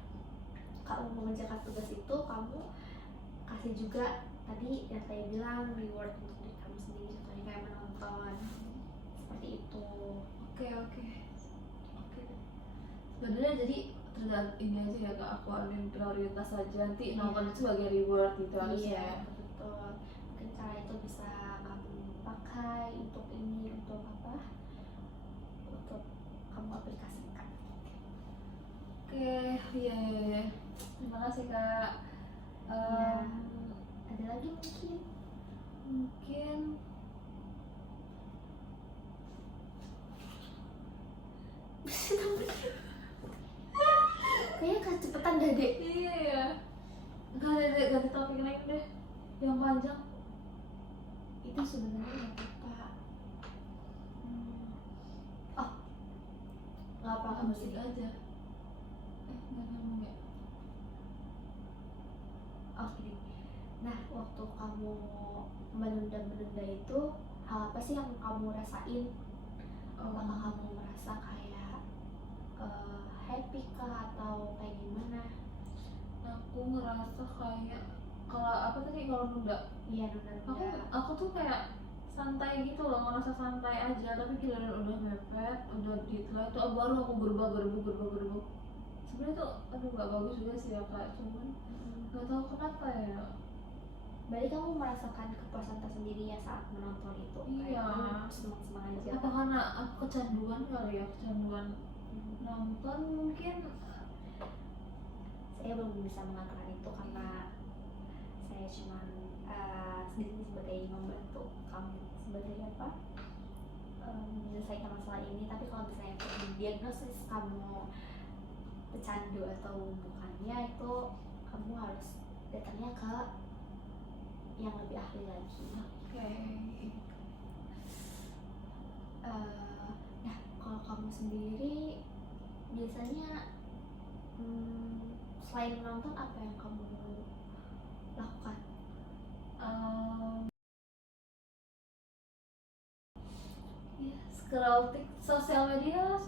kamu mengerjakan tugas itu, kamu kasih juga tadi yang saya bilang reward untuk diri kamu sendiri, contohnya kayak menonton, seperti itu. Oke. Sebenarnya jadi tergantung ini aja ya Kak, aku ambil prioritas aja, nanti nonton itu sebagai reward gitu harusnya. Iya, betul. Mungkin cara itu bisa kamu pakai untuk kamu aplikasikan. Oke, iya iya iya. Terima kasih Kak. Ya, ada lagi mungkin. Mungkin Kayaknya kecepatan dah dek. iya ya. Ganti topik lain deh. Yang panjang. Itu sebenarnya nggak apa. Oh, nggak apa kamu Musik gini. aja. Nggak ngomong ya. Oh gini. Nah, waktu kamu menunda-menunda itu, hal apa sih yang kamu rasain? Apakah kamu merasa kayak happy kah atau kayak gimana? Aku ngerasa kayak kalau apa tadi kalau nunda. Iya, nunda-nunda. Aku tuh kayak santai gitu loh, ngerasa santai aja, tapi giliran udah mepet, udah deadline tuh baru aku berubah. Sebenarnya tuh aduh nggak bagus juga sih ya Kak, cuman nggak tahu kenapa ya. Berarti kamu merasakan kepuasan tersendiri ya saat menonton itu? Iya. Kayak kamu senang-senang aja. Apa karena aku kecanduan kali ya, kecanduan nonton mungkin. Saya belum bisa mengatakan itu karena saya cuma sedikit sebagai membantu kamu sebagai apa menyelesaikan masalah ini. Tapi kalau misalnya untuk diagnosis kamu pecandu atau bukannya, itu kamu harus datangnya ke yang lebih ahli lagi. Oke. Nah, kalau kamu sendiri biasanya selain menonton apa yang kamu lakukan? Ya, scroll sosial media,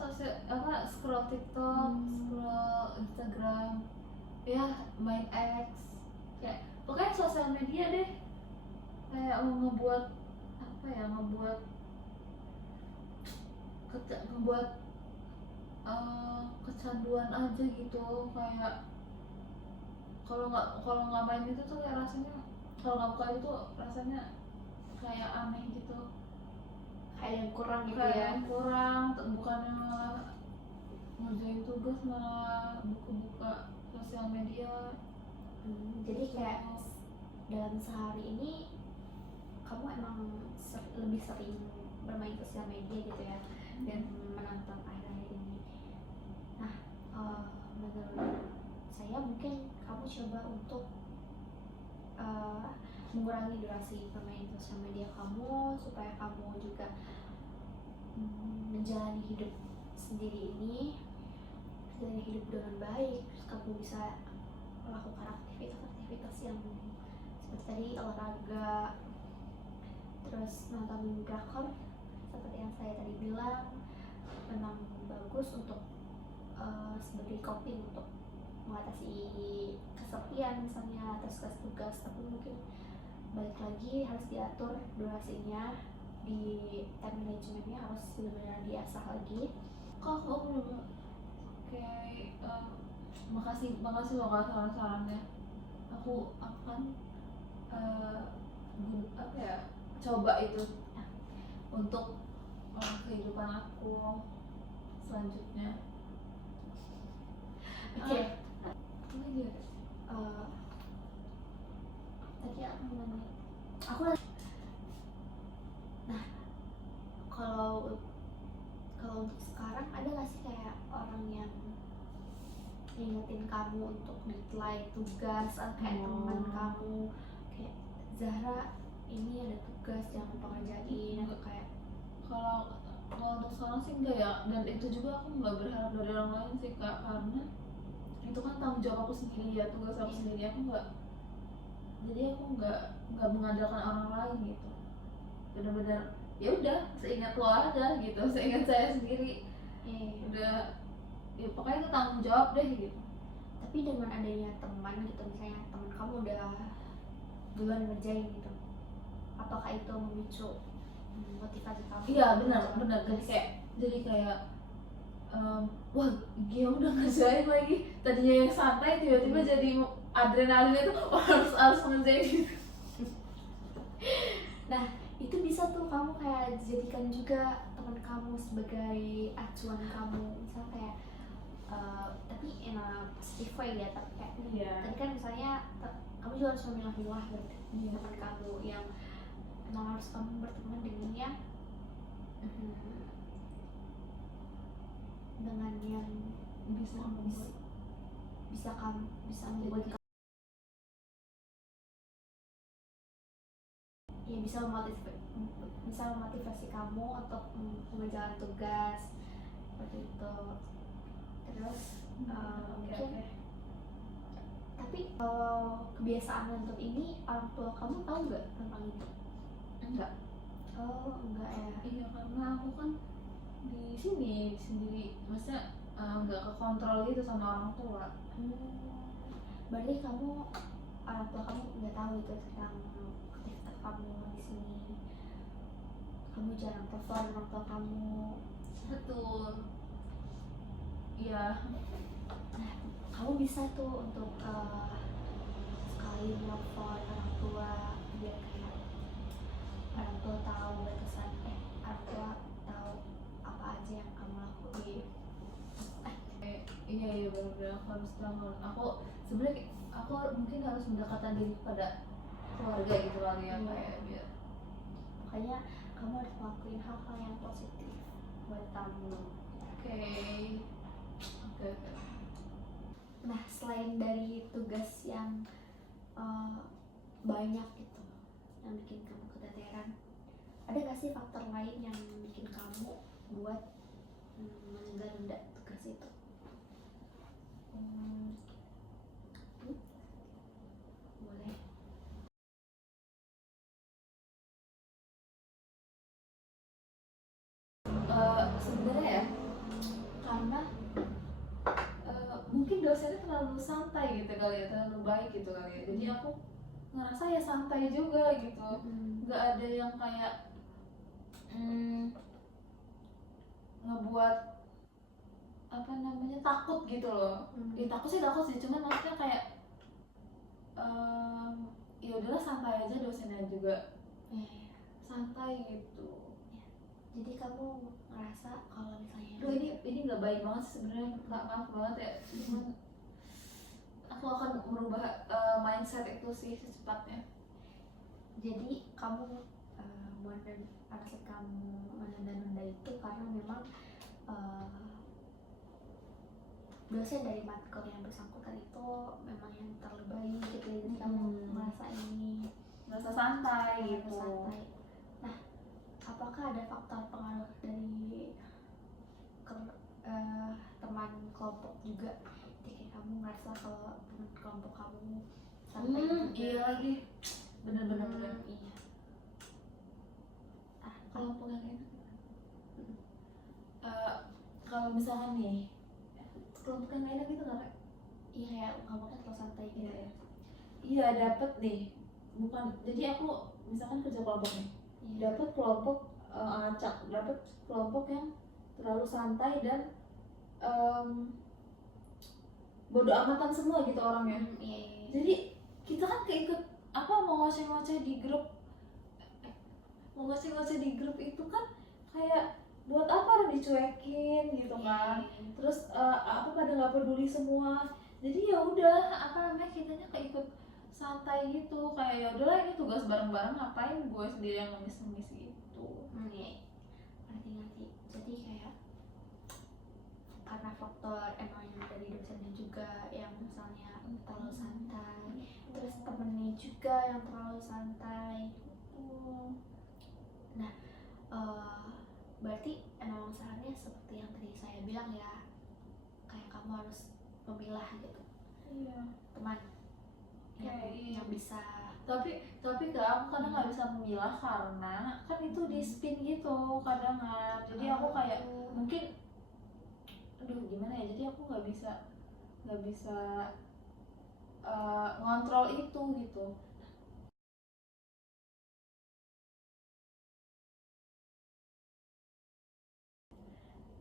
scroll TikTok, scroll Instagram, ya main X, kayak pokoknya sosial media deh, kayak mau ngebuat apa ya, ngebuat kecanduan aja gitu. Kayak kalau nggak main itu tuh kayak rasanya, kalau nggak buka itu rasanya kayak aneh gitu, Kayak yang kurang gitu kayak ya? yang kurang, bukannya malah ngerjain tugas malah buka-buka sosial media. Jadi kayak dalam sehari ini kamu emang lebih sering bermain sosial media gitu ya, dan menonton akhir-akhir ini. Nah, menurut saya mungkin kamu coba untuk mengurangi durasi bermain sosial media kamu, supaya kamu juga menjalani hidup sendiri ini, menjalani hidup dengan baik. Terus kamu bisa melakukan aktivitas yang seperti tadi, olahraga, terus nonton drakor seperti yang saya tadi bilang, memang bagus untuk sebagai coping untuk mengatasi kesepian misalnya atas tugas. Tapi mungkin balik lagi harus diatur durasinya, di time managementnya harus benar-benar diasah lagi. Kok aku belum. Oke, makasih loh Kak saran-sarannya. Aku akan coba itu untuk kehidupan aku selanjutnya. Oke. Ini dia. Tadi aku mau nanya. Nah, kalau untuk sekarang ada nggak sih kayak orang yang ngingetin kamu untuk deadline tugas, atau kayak teman kamu kayak, Zahra ini ada tugas jangan lupa ngerjain, atau kayak Kalau untuk sekarang sih enggak ya, dan itu juga aku nggak berharap dari orang lain sih Kak, karena itu kan tanggung jawab aku sendiri ya, tugas aku sendiri. Aku nggak mengandalkan orang lain gitu. Benar-benar ya udah seingat lo aja gitu, seingat saya sendiri. Udah ya pokoknya itu tanggung jawab deh gitu. Tapi dengan adanya teman gitu, misalnya teman kamu udah duluan ngerjain gitu, apakah itu memicu motivasi kamu? Iya benar. Jadi kayak wah dia udah ngerjain lagi, tadinya yang santai tiba-tiba jadi adrenalin itu harus ngerjain gitu. Nah, itu bisa tuh kamu kayak jadikan juga teman kamu sebagai acuan kamu. Misal kayak tapi in a positive way ya, tapi kayak Iya. tadi kan misalnya kamu juga harus memilah-milah berarti Iya. teman kamu yang emang harus kamu berteman dengan yang dengan yang Bisa membuat bisa membuat kamu ya bisa memotivasi kamu untuk mengerjakan tugas seperti itu. Terus mungkin tapi kalau kebiasaan nonton ini orang tua kamu tahu nggak tentang itu? enggak. Oh enggak ya. Iya, karena aku kan di sini sendiri, maksudnya nggak kekontrol gitu sama orang tua. Berarti kamu orang tua kamu nggak tahu itu tentang aktivitas kamu di sini. Kamu jarang telepon orang tua kamu. Betul. Iya. Nah, kamu bisa tuh untuk sekali nelfon orang tua biar kayak orang tua tahu batasan orang tua tahu apa aja yang kamu lakuin. Iya benar-benar aku harus tahu. Aku sebenarnya aku mungkin harus mendekatkan diri pada keluarga gitu kali ya, kayak biar Makanya kamu harus ngelakuin hal-hal yang positif buat kamu. oke. Nah, selain dari tugas yang banyak gitu yang bikin kamu keteteran, ada gak sih faktor lain yang bikin kamu buat menunda-nunda tugas itu? Boleh. Sebenarnya ya karena mungkin dosennya terlalu santai gitu kali ya, terlalu baik gitu kali ya, jadi aku ngerasa ya santai juga gitu, nggak ada yang kayak ngebuat apa namanya takut gitu loh. Ya takut sih, cuman maksudnya kayak ya udahlah santai aja, dosennya juga santai gitu. Jadi kamu ngerasa kalau misalnya ini nggak baik banget sih sebenarnya, maaf banget ya, cuman aku akan merubah mindset itu sih secepatnya. jadi kamu alasan kamu menunda-nunda itu karena memang dosen dari matkul yang bersangkutan itu memang yang terlalu baik gitu ya, jadi kamu merasa santai gitu. santai. Nah, apakah ada faktor pengaruh dari teman kelompok juga? Jadi kamu ngerasa kalau teman kelompok kamu santai juga? Iya lagi, bener-bener iya. Kelompok yang enak. Kalau misalkan nih kelompok yang enak itu nggak? Iya, kayak kelompoknya terlalu santai gitu ya. Iya, dapet nih, bukan, jadi aku misalkan kerja kelompok nih, dapet kelompok acak, dapet kelompok yang terlalu santai dan bodo amatan semua gitu orangnya. Jadi kita kan keikut apa, mau ngoceh-ngoceh di grup itu kan kayak buat apa, orang dicuekin gitu kan. Terus apa pada nggak peduli semua, jadi ya udah apa namanya, kitanya keikut santai gitu, kayak ya udahlah ini tugas bareng-bareng, ngapain gue sendiri yang ngemis-ngemis gitu. Ngerti. Jadi kayak karena faktor emang yang dari dosennya juga yang misalnya terlalu santai, terus temennya juga yang terlalu santai. Nah, berarti emang sarannya seperti yang tadi saya bilang ya, kayak kamu harus memilah gitu. Iya. Teman yang bisa. Tapi aku kadang nggak bisa memilah karena kan itu di spin gitu kadang kan. Jadi aku kayak mungkin gimana ya, jadi aku nggak bisa ngontrol itu gitu.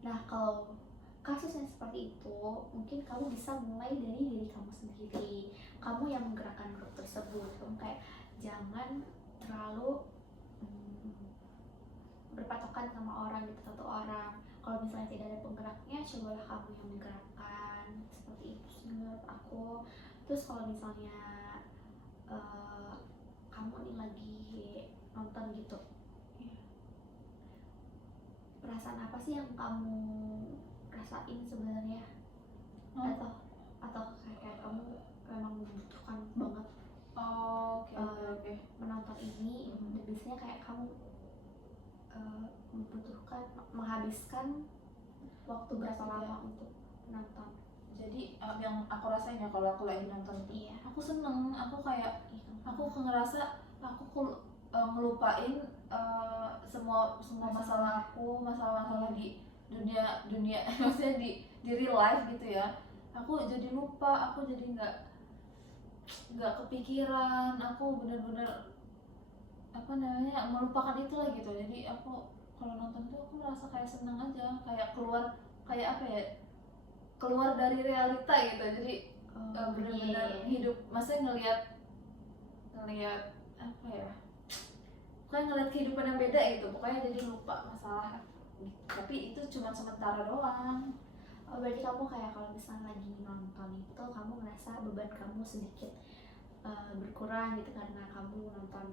Nah, kalau kasus yang seperti itu, mungkin kamu bisa mulai dari diri kamu sendiri. Kamu yang menggerakkan grup tersebut. Kamu kayak jangan terlalu berpatokan sama orang gitu, satu orang. kalau misalnya tidak ada penggeraknya, cobalah kamu yang menggerakkan, seperti itu sih menurut aku. Terus kalau misalnya kamu nih lagi nonton gitu, perasaan apa sih yang kamu rasain sebenarnya? Atau kayak kamu memang membutuhkan banget Oke. menonton ini, dan biasanya kayak kamu membutuhkan menghabiskan waktu berapa lama untuk menonton? Jadi yang aku rasain ya kalau aku lagi nonton, Iya. aku seneng, aku kayak aku ngerasa aku ngelupain semua masalah di dunia maksudnya di real life gitu ya. Aku jadi lupa, aku jadi nggak kepikiran, aku bener-bener melupakan itu lah gitu. Jadi aku kalau nonton tuh aku merasa kayak seneng aja, kayak keluar dari realita gitu. Jadi benar-benar hidup, maksudnya ngelihat apa ya, pokoknya ngelihat kehidupan yang beda gitu, pokoknya jadi lupa masalah gitu. Tapi itu cuma sementara doang. Berarti kamu kayak kalau misalnya lagi nonton itu kamu ngerasa beban kamu sedikit berkurang gitu karena kamu nonton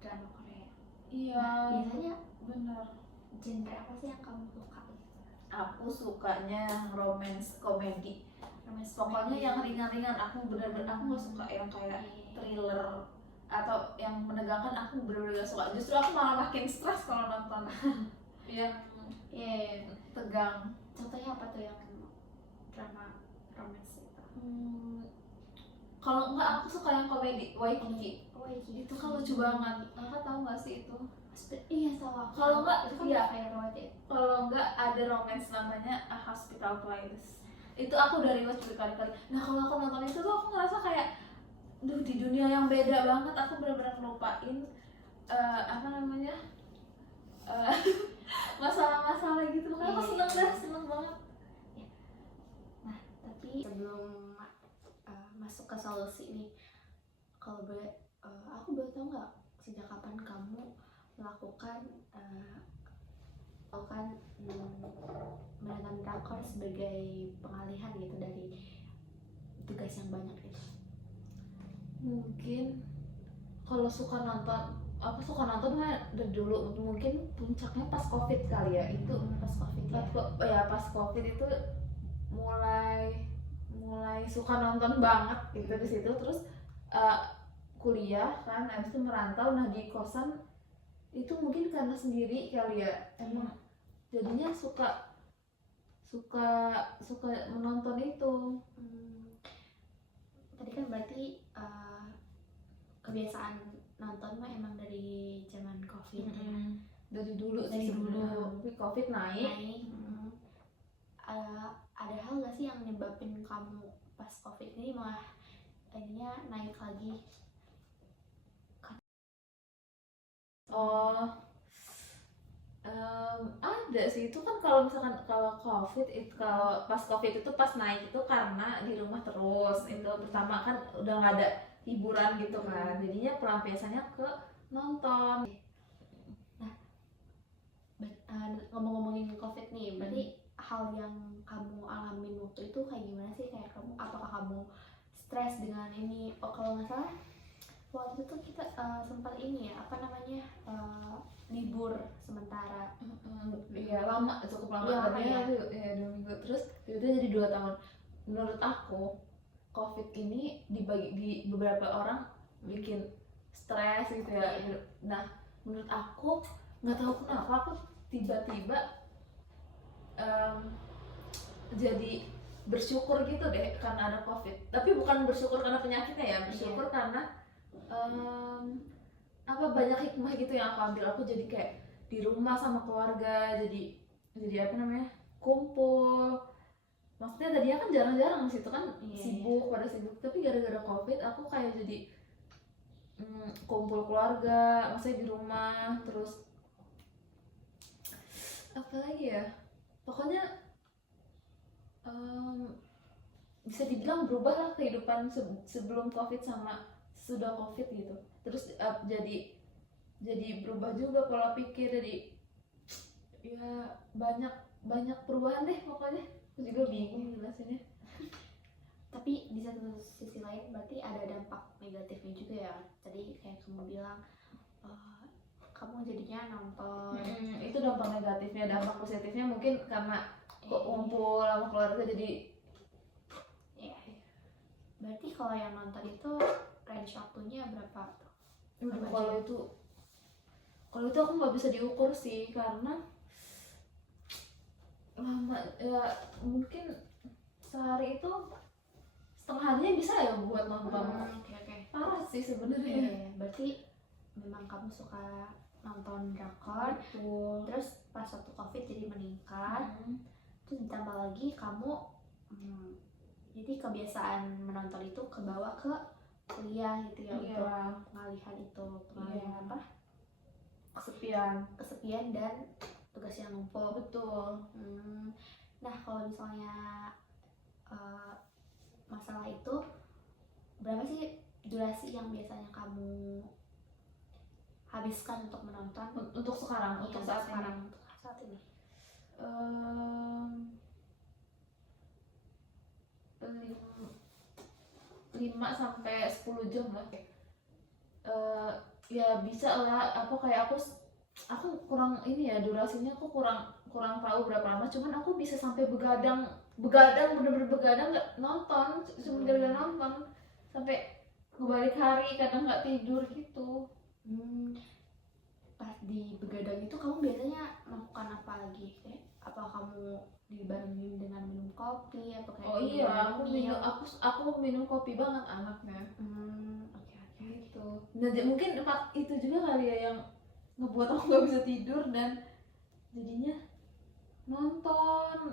drama Korea. Iya. Nah, biasanya benar. genre apa sih yang kamu suka? Aku sukanya romance komedi. Pokoknya yang ringan-ringan. Aku benar-benar aku nggak suka yang kayak thriller atau yang menegangkan. Aku benar-benar gak suka. Justru aku malah makin stres kalau nonton yang tegang. Contohnya apa tuh yang drama romance itu? Kalau enggak aku suka yang komedi Waikiki. Itu kan lucu banget. Kakak tahu nggak sih itu? Iya tahu. Kalau enggak, itu kan iya. kayak romantis. Kalau enggak ada romance namanya A Hospital Playlist. Itu aku udah rewatch berkali-kali. Nah kalau aku nonton itu tuh aku ngerasa kayak, duh di dunia yang beda banget. Aku benar-benar ngelupain masalah-masalah gitu. Makanya aku seneng banget. Nah tapi sebelum masuk ke solusi nih, kalau aku boleh tahu nggak sejak kapan kamu melakukan menonton drakor sebagai pengalihan gitu dari tugas yang banyak itu? Mungkin kalau aku suka nonton dari dulu. Mungkin puncaknya pas COVID kali ya. Itu Pas COVID pas COVID itu mulai suka nonton banget gitu di situ. Terus kuliah kan, abis itu merantau. Nah di kosan itu mungkin karena sendiri kali ya, emang jadinya suka menonton itu. Tadi kan berarti kebiasaan nonton mah emang dari zaman COVID ya? Dari dulu sih sebelum tapi COVID naik. Ada hal nggak sih yang nyebabin kamu pas COVID ini malah ininya naik lagi? Ada sih. Itu kan kalau misalkan kalau pas COVID itu pas naik itu karena di rumah terus. Itu pertama kan udah nggak ada hiburan gitu kan, jadinya pelampiasannya ke nonton. Nah, ngomongin COVID nih, berarti hal yang kamu alamin waktu itu kayak gimana sih? Kayak kamu, apakah kamu stres dengan ini? Kalau nggak salah waktu itu kita sempat ini ya, libur sementara. Iya lama, cukup lama ya. 2 minggu. Terus itu jadi 2 tahun. Menurut aku COVID ini dibagi di beberapa orang bikin stres gitu ya. Nah menurut aku nggak tahu kenapa aku tiba-tiba jadi bersyukur gitu deh karena ada COVID. Tapi bukan bersyukur karena penyakitnya ya, bersyukur karena banyak hikmah gitu yang aku ambil. Aku jadi kayak di rumah sama keluarga, jadi kumpul. Maksudnya tadinya kan jarang-jarang di situ kan, sibuk. Tapi gara-gara COVID aku kayak jadi kumpul keluarga, maksudnya di rumah. Terus apa lagi ya, pokoknya bisa dibilang berubah lah kehidupan sebelum COVID sama sudah COVID gitu. Terus jadi berubah juga pola pikir. Jadi ya banyak banyak perubahan deh pokoknya. Aku juga bingung jelasinnya. Tapi di satu sisi lain berarti ada dampak negatifnya juga ya. Tadi kayak kamu bilang kamu jadinya nonton. Itu dampak negatifnya. Dampak positifnya mungkin karena kok ngumpul sama keluarga jadi ya. Berarti kalau yang nonton itu range waktunya berapa tuh? kalau itu aku nggak bisa diukur sih, karena lama ya, mungkin sehari itu setengah harinya bisa ya buat nonton. Oke. Parah sih sebenarnya. Berarti memang kamu suka nonton drakor. Betul. Terus pas waktu covid jadi meningkat. Terus ditambah lagi kamu jadi kebiasaan menonton itu kebawa ke kuliah gitu ya. Untuk pengalihan itu, apa? Kesepian dan tugas yang numpuk. Betul. Nah kalau misalnya masalah itu berapa sih durasi yang biasanya kamu habiskan untuk menonton untuk sekarang, untuk saat ini? 5-10 jam lah. Ya bisa lah. Apa kayak aku kurang ini ya, durasinya aku kurang tahu berapa lama, cuman aku bisa sampai begadang bener-bener begadang nggak nonton, cuma gara-gara nonton sampai ngebalik hari, kadang nggak tidur gitu. Pas di begadang itu kamu biasanya melakukan apa lagi? Kayak apa kamu dibarengin dengan minum kopi atau kayak aku minum kopi banget anaknya. Oke. Gitu. Nah, mungkin itu juga kali ya yang ngebuat aku nggak bisa tidur dan jadinya nonton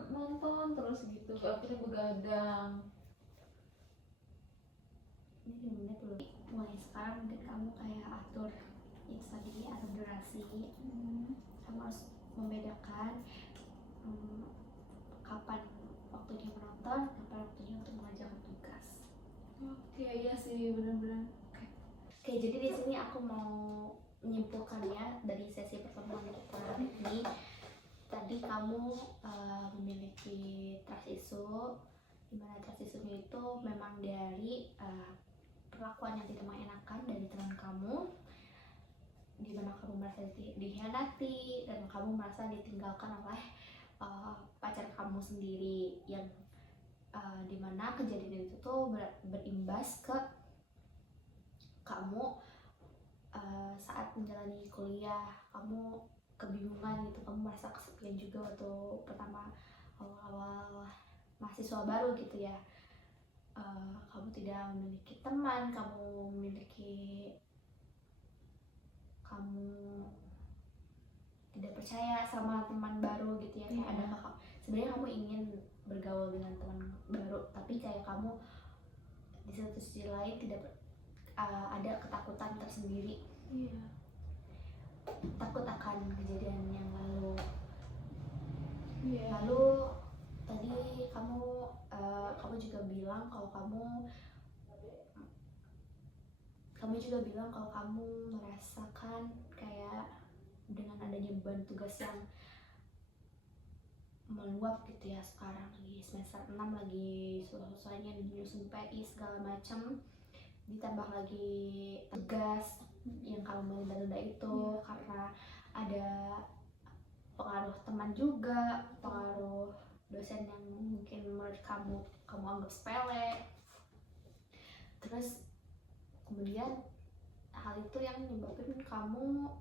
terus gitu, akhirnya begadang. Ini 5 menit dulu. Mulai sekarang mungkin kamu kayak atur itu tadi, atur durasi. Kamu harus membedakan kapan waktunya menonton, kapan waktunya untuk mengerjakan tugas. Oke, iya sih, benar-benar. Oke, jadi di sini aku mau menyimpulkannya dari sesi pertemuan kita ini. Tadi kamu memiliki trust issue, dimana trust issue-nya itu memang dari perlakuan yang tidak mengenakan dari teman kamu, dimana kamu merasa dikhianati dan kamu merasa ditinggalkan oleh pacar kamu sendiri, yang dimana kejadian itu tuh berimbas ke kamu saat menjalani kuliah. Kamu kebingungan gitu, kamu merasa kesepian juga waktu pertama awal-awal mahasiswa baru gitu ya. Kamu tidak memiliki teman, kamu tidak percaya sama teman baru gitu ya. Kayak ada kakak, sebenarnya kamu ingin bergaul dengan teman baru, tapi kayak kamu di satu sisi lain tidak ada ketakutan tersendiri. Takut akan kejadian yang lalu. Lalu tadi kamu juga bilang kalau kamu merasakan kayak dengan adanya beban tugas yang meluap gitu ya, sekarang lagi semester 6, lagi susah-susahnya nyusun PI segala macam, ditambah lagi tugas yang kamu menunda-nunda itu karena ada pengaruh teman juga, pengaruh dosen yang mungkin menurut kamu anggap sepele. Terus kemudian hal itu yang menyebabkan kamu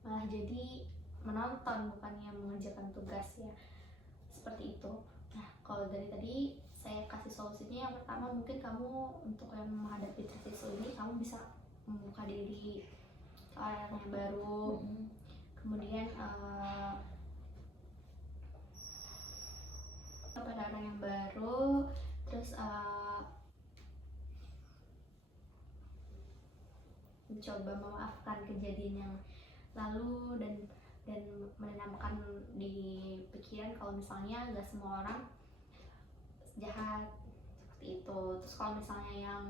malah jadi menonton bukannya mengerjakan tugas ya, seperti itu. Nah, kalau dari tadi saya kasih solusinya, yang pertama mungkin kamu untuk yang menghadapi trust ini, kamu bisa membuka diri ke orang yang baru. Kemudian kepada orang yang baru, terus mencoba memaafkan kejadian yang lalu dan menanamkan di pikiran kalau misalnya nggak semua orang jahat seperti itu. Terus kalau misalnya yang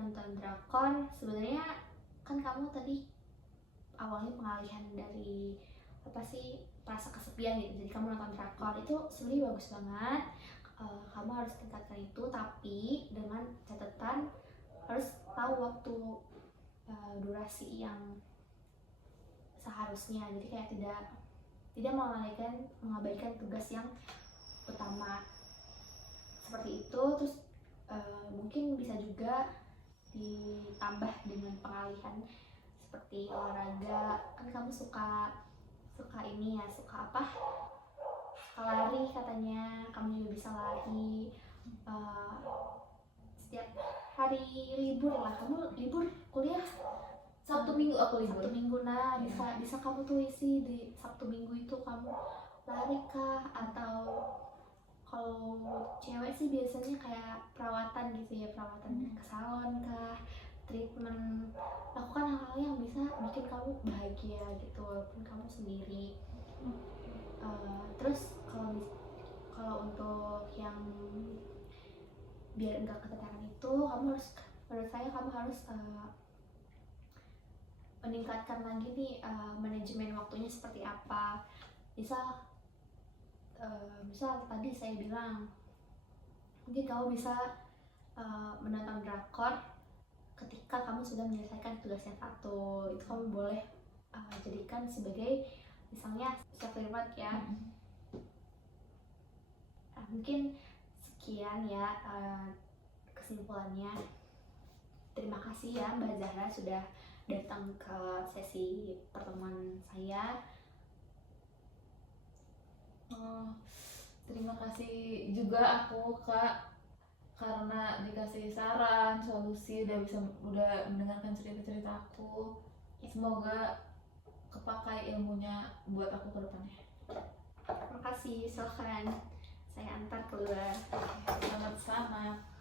nonton drakor, sebenarnya kan kamu tadi awalnya pengalihan dari apa sih, merasa kesepian gitu, jadi kamu nonton drakor itu sebenarnya bagus banget. Kamu harus tingkatkan itu, tapi dengan catatan harus tahu waktu durasi yang seharusnya, jadi kayak tidak mengabaikan tugas yang utama seperti itu. Terus mungkin bisa juga ditambah dengan pengalihan seperti olahraga. Kan kamu suka ini ya, suka apa, suka lari katanya, kamu juga bisa lari setiap hari libur lah. Kamu libur kuliah Sabtu Minggu aku libur. Sabtu Minggu, nah Iya. bisa kamu tuh isi di Sabtu Minggu itu kamu lari kah, atau kalau cewek sih biasanya kayak perawatan gitu ya, perawatan ke salon kah, treatment. Lakukan hal-hal yang bisa bikin kamu bahagia gitu walaupun kamu sendiri. Terus kalau untuk yang biar enggak keteteran itu, menurut saya kamu harus meningkatkan lagi nih manajemen waktunya seperti apa. Misal tadi saya bilang mungkin kamu bisa menonton drakor ketika kamu sudah menyelesaikan tugas yang satu, itu kamu boleh jadikan sebagai misalnya self reward ya. Mungkin sekian ya kesimpulannya. Terima kasih ya Mbak Zahra sudah datang ke sesi pertemuan saya. Terima kasih juga aku Kak, karena dikasih saran, solusi, udah mendengarkan cerita-cerita aku. Semoga kepakai ilmunya buat aku ke depannya. Terima kasih, silahkan saya antar keluar. Selamat.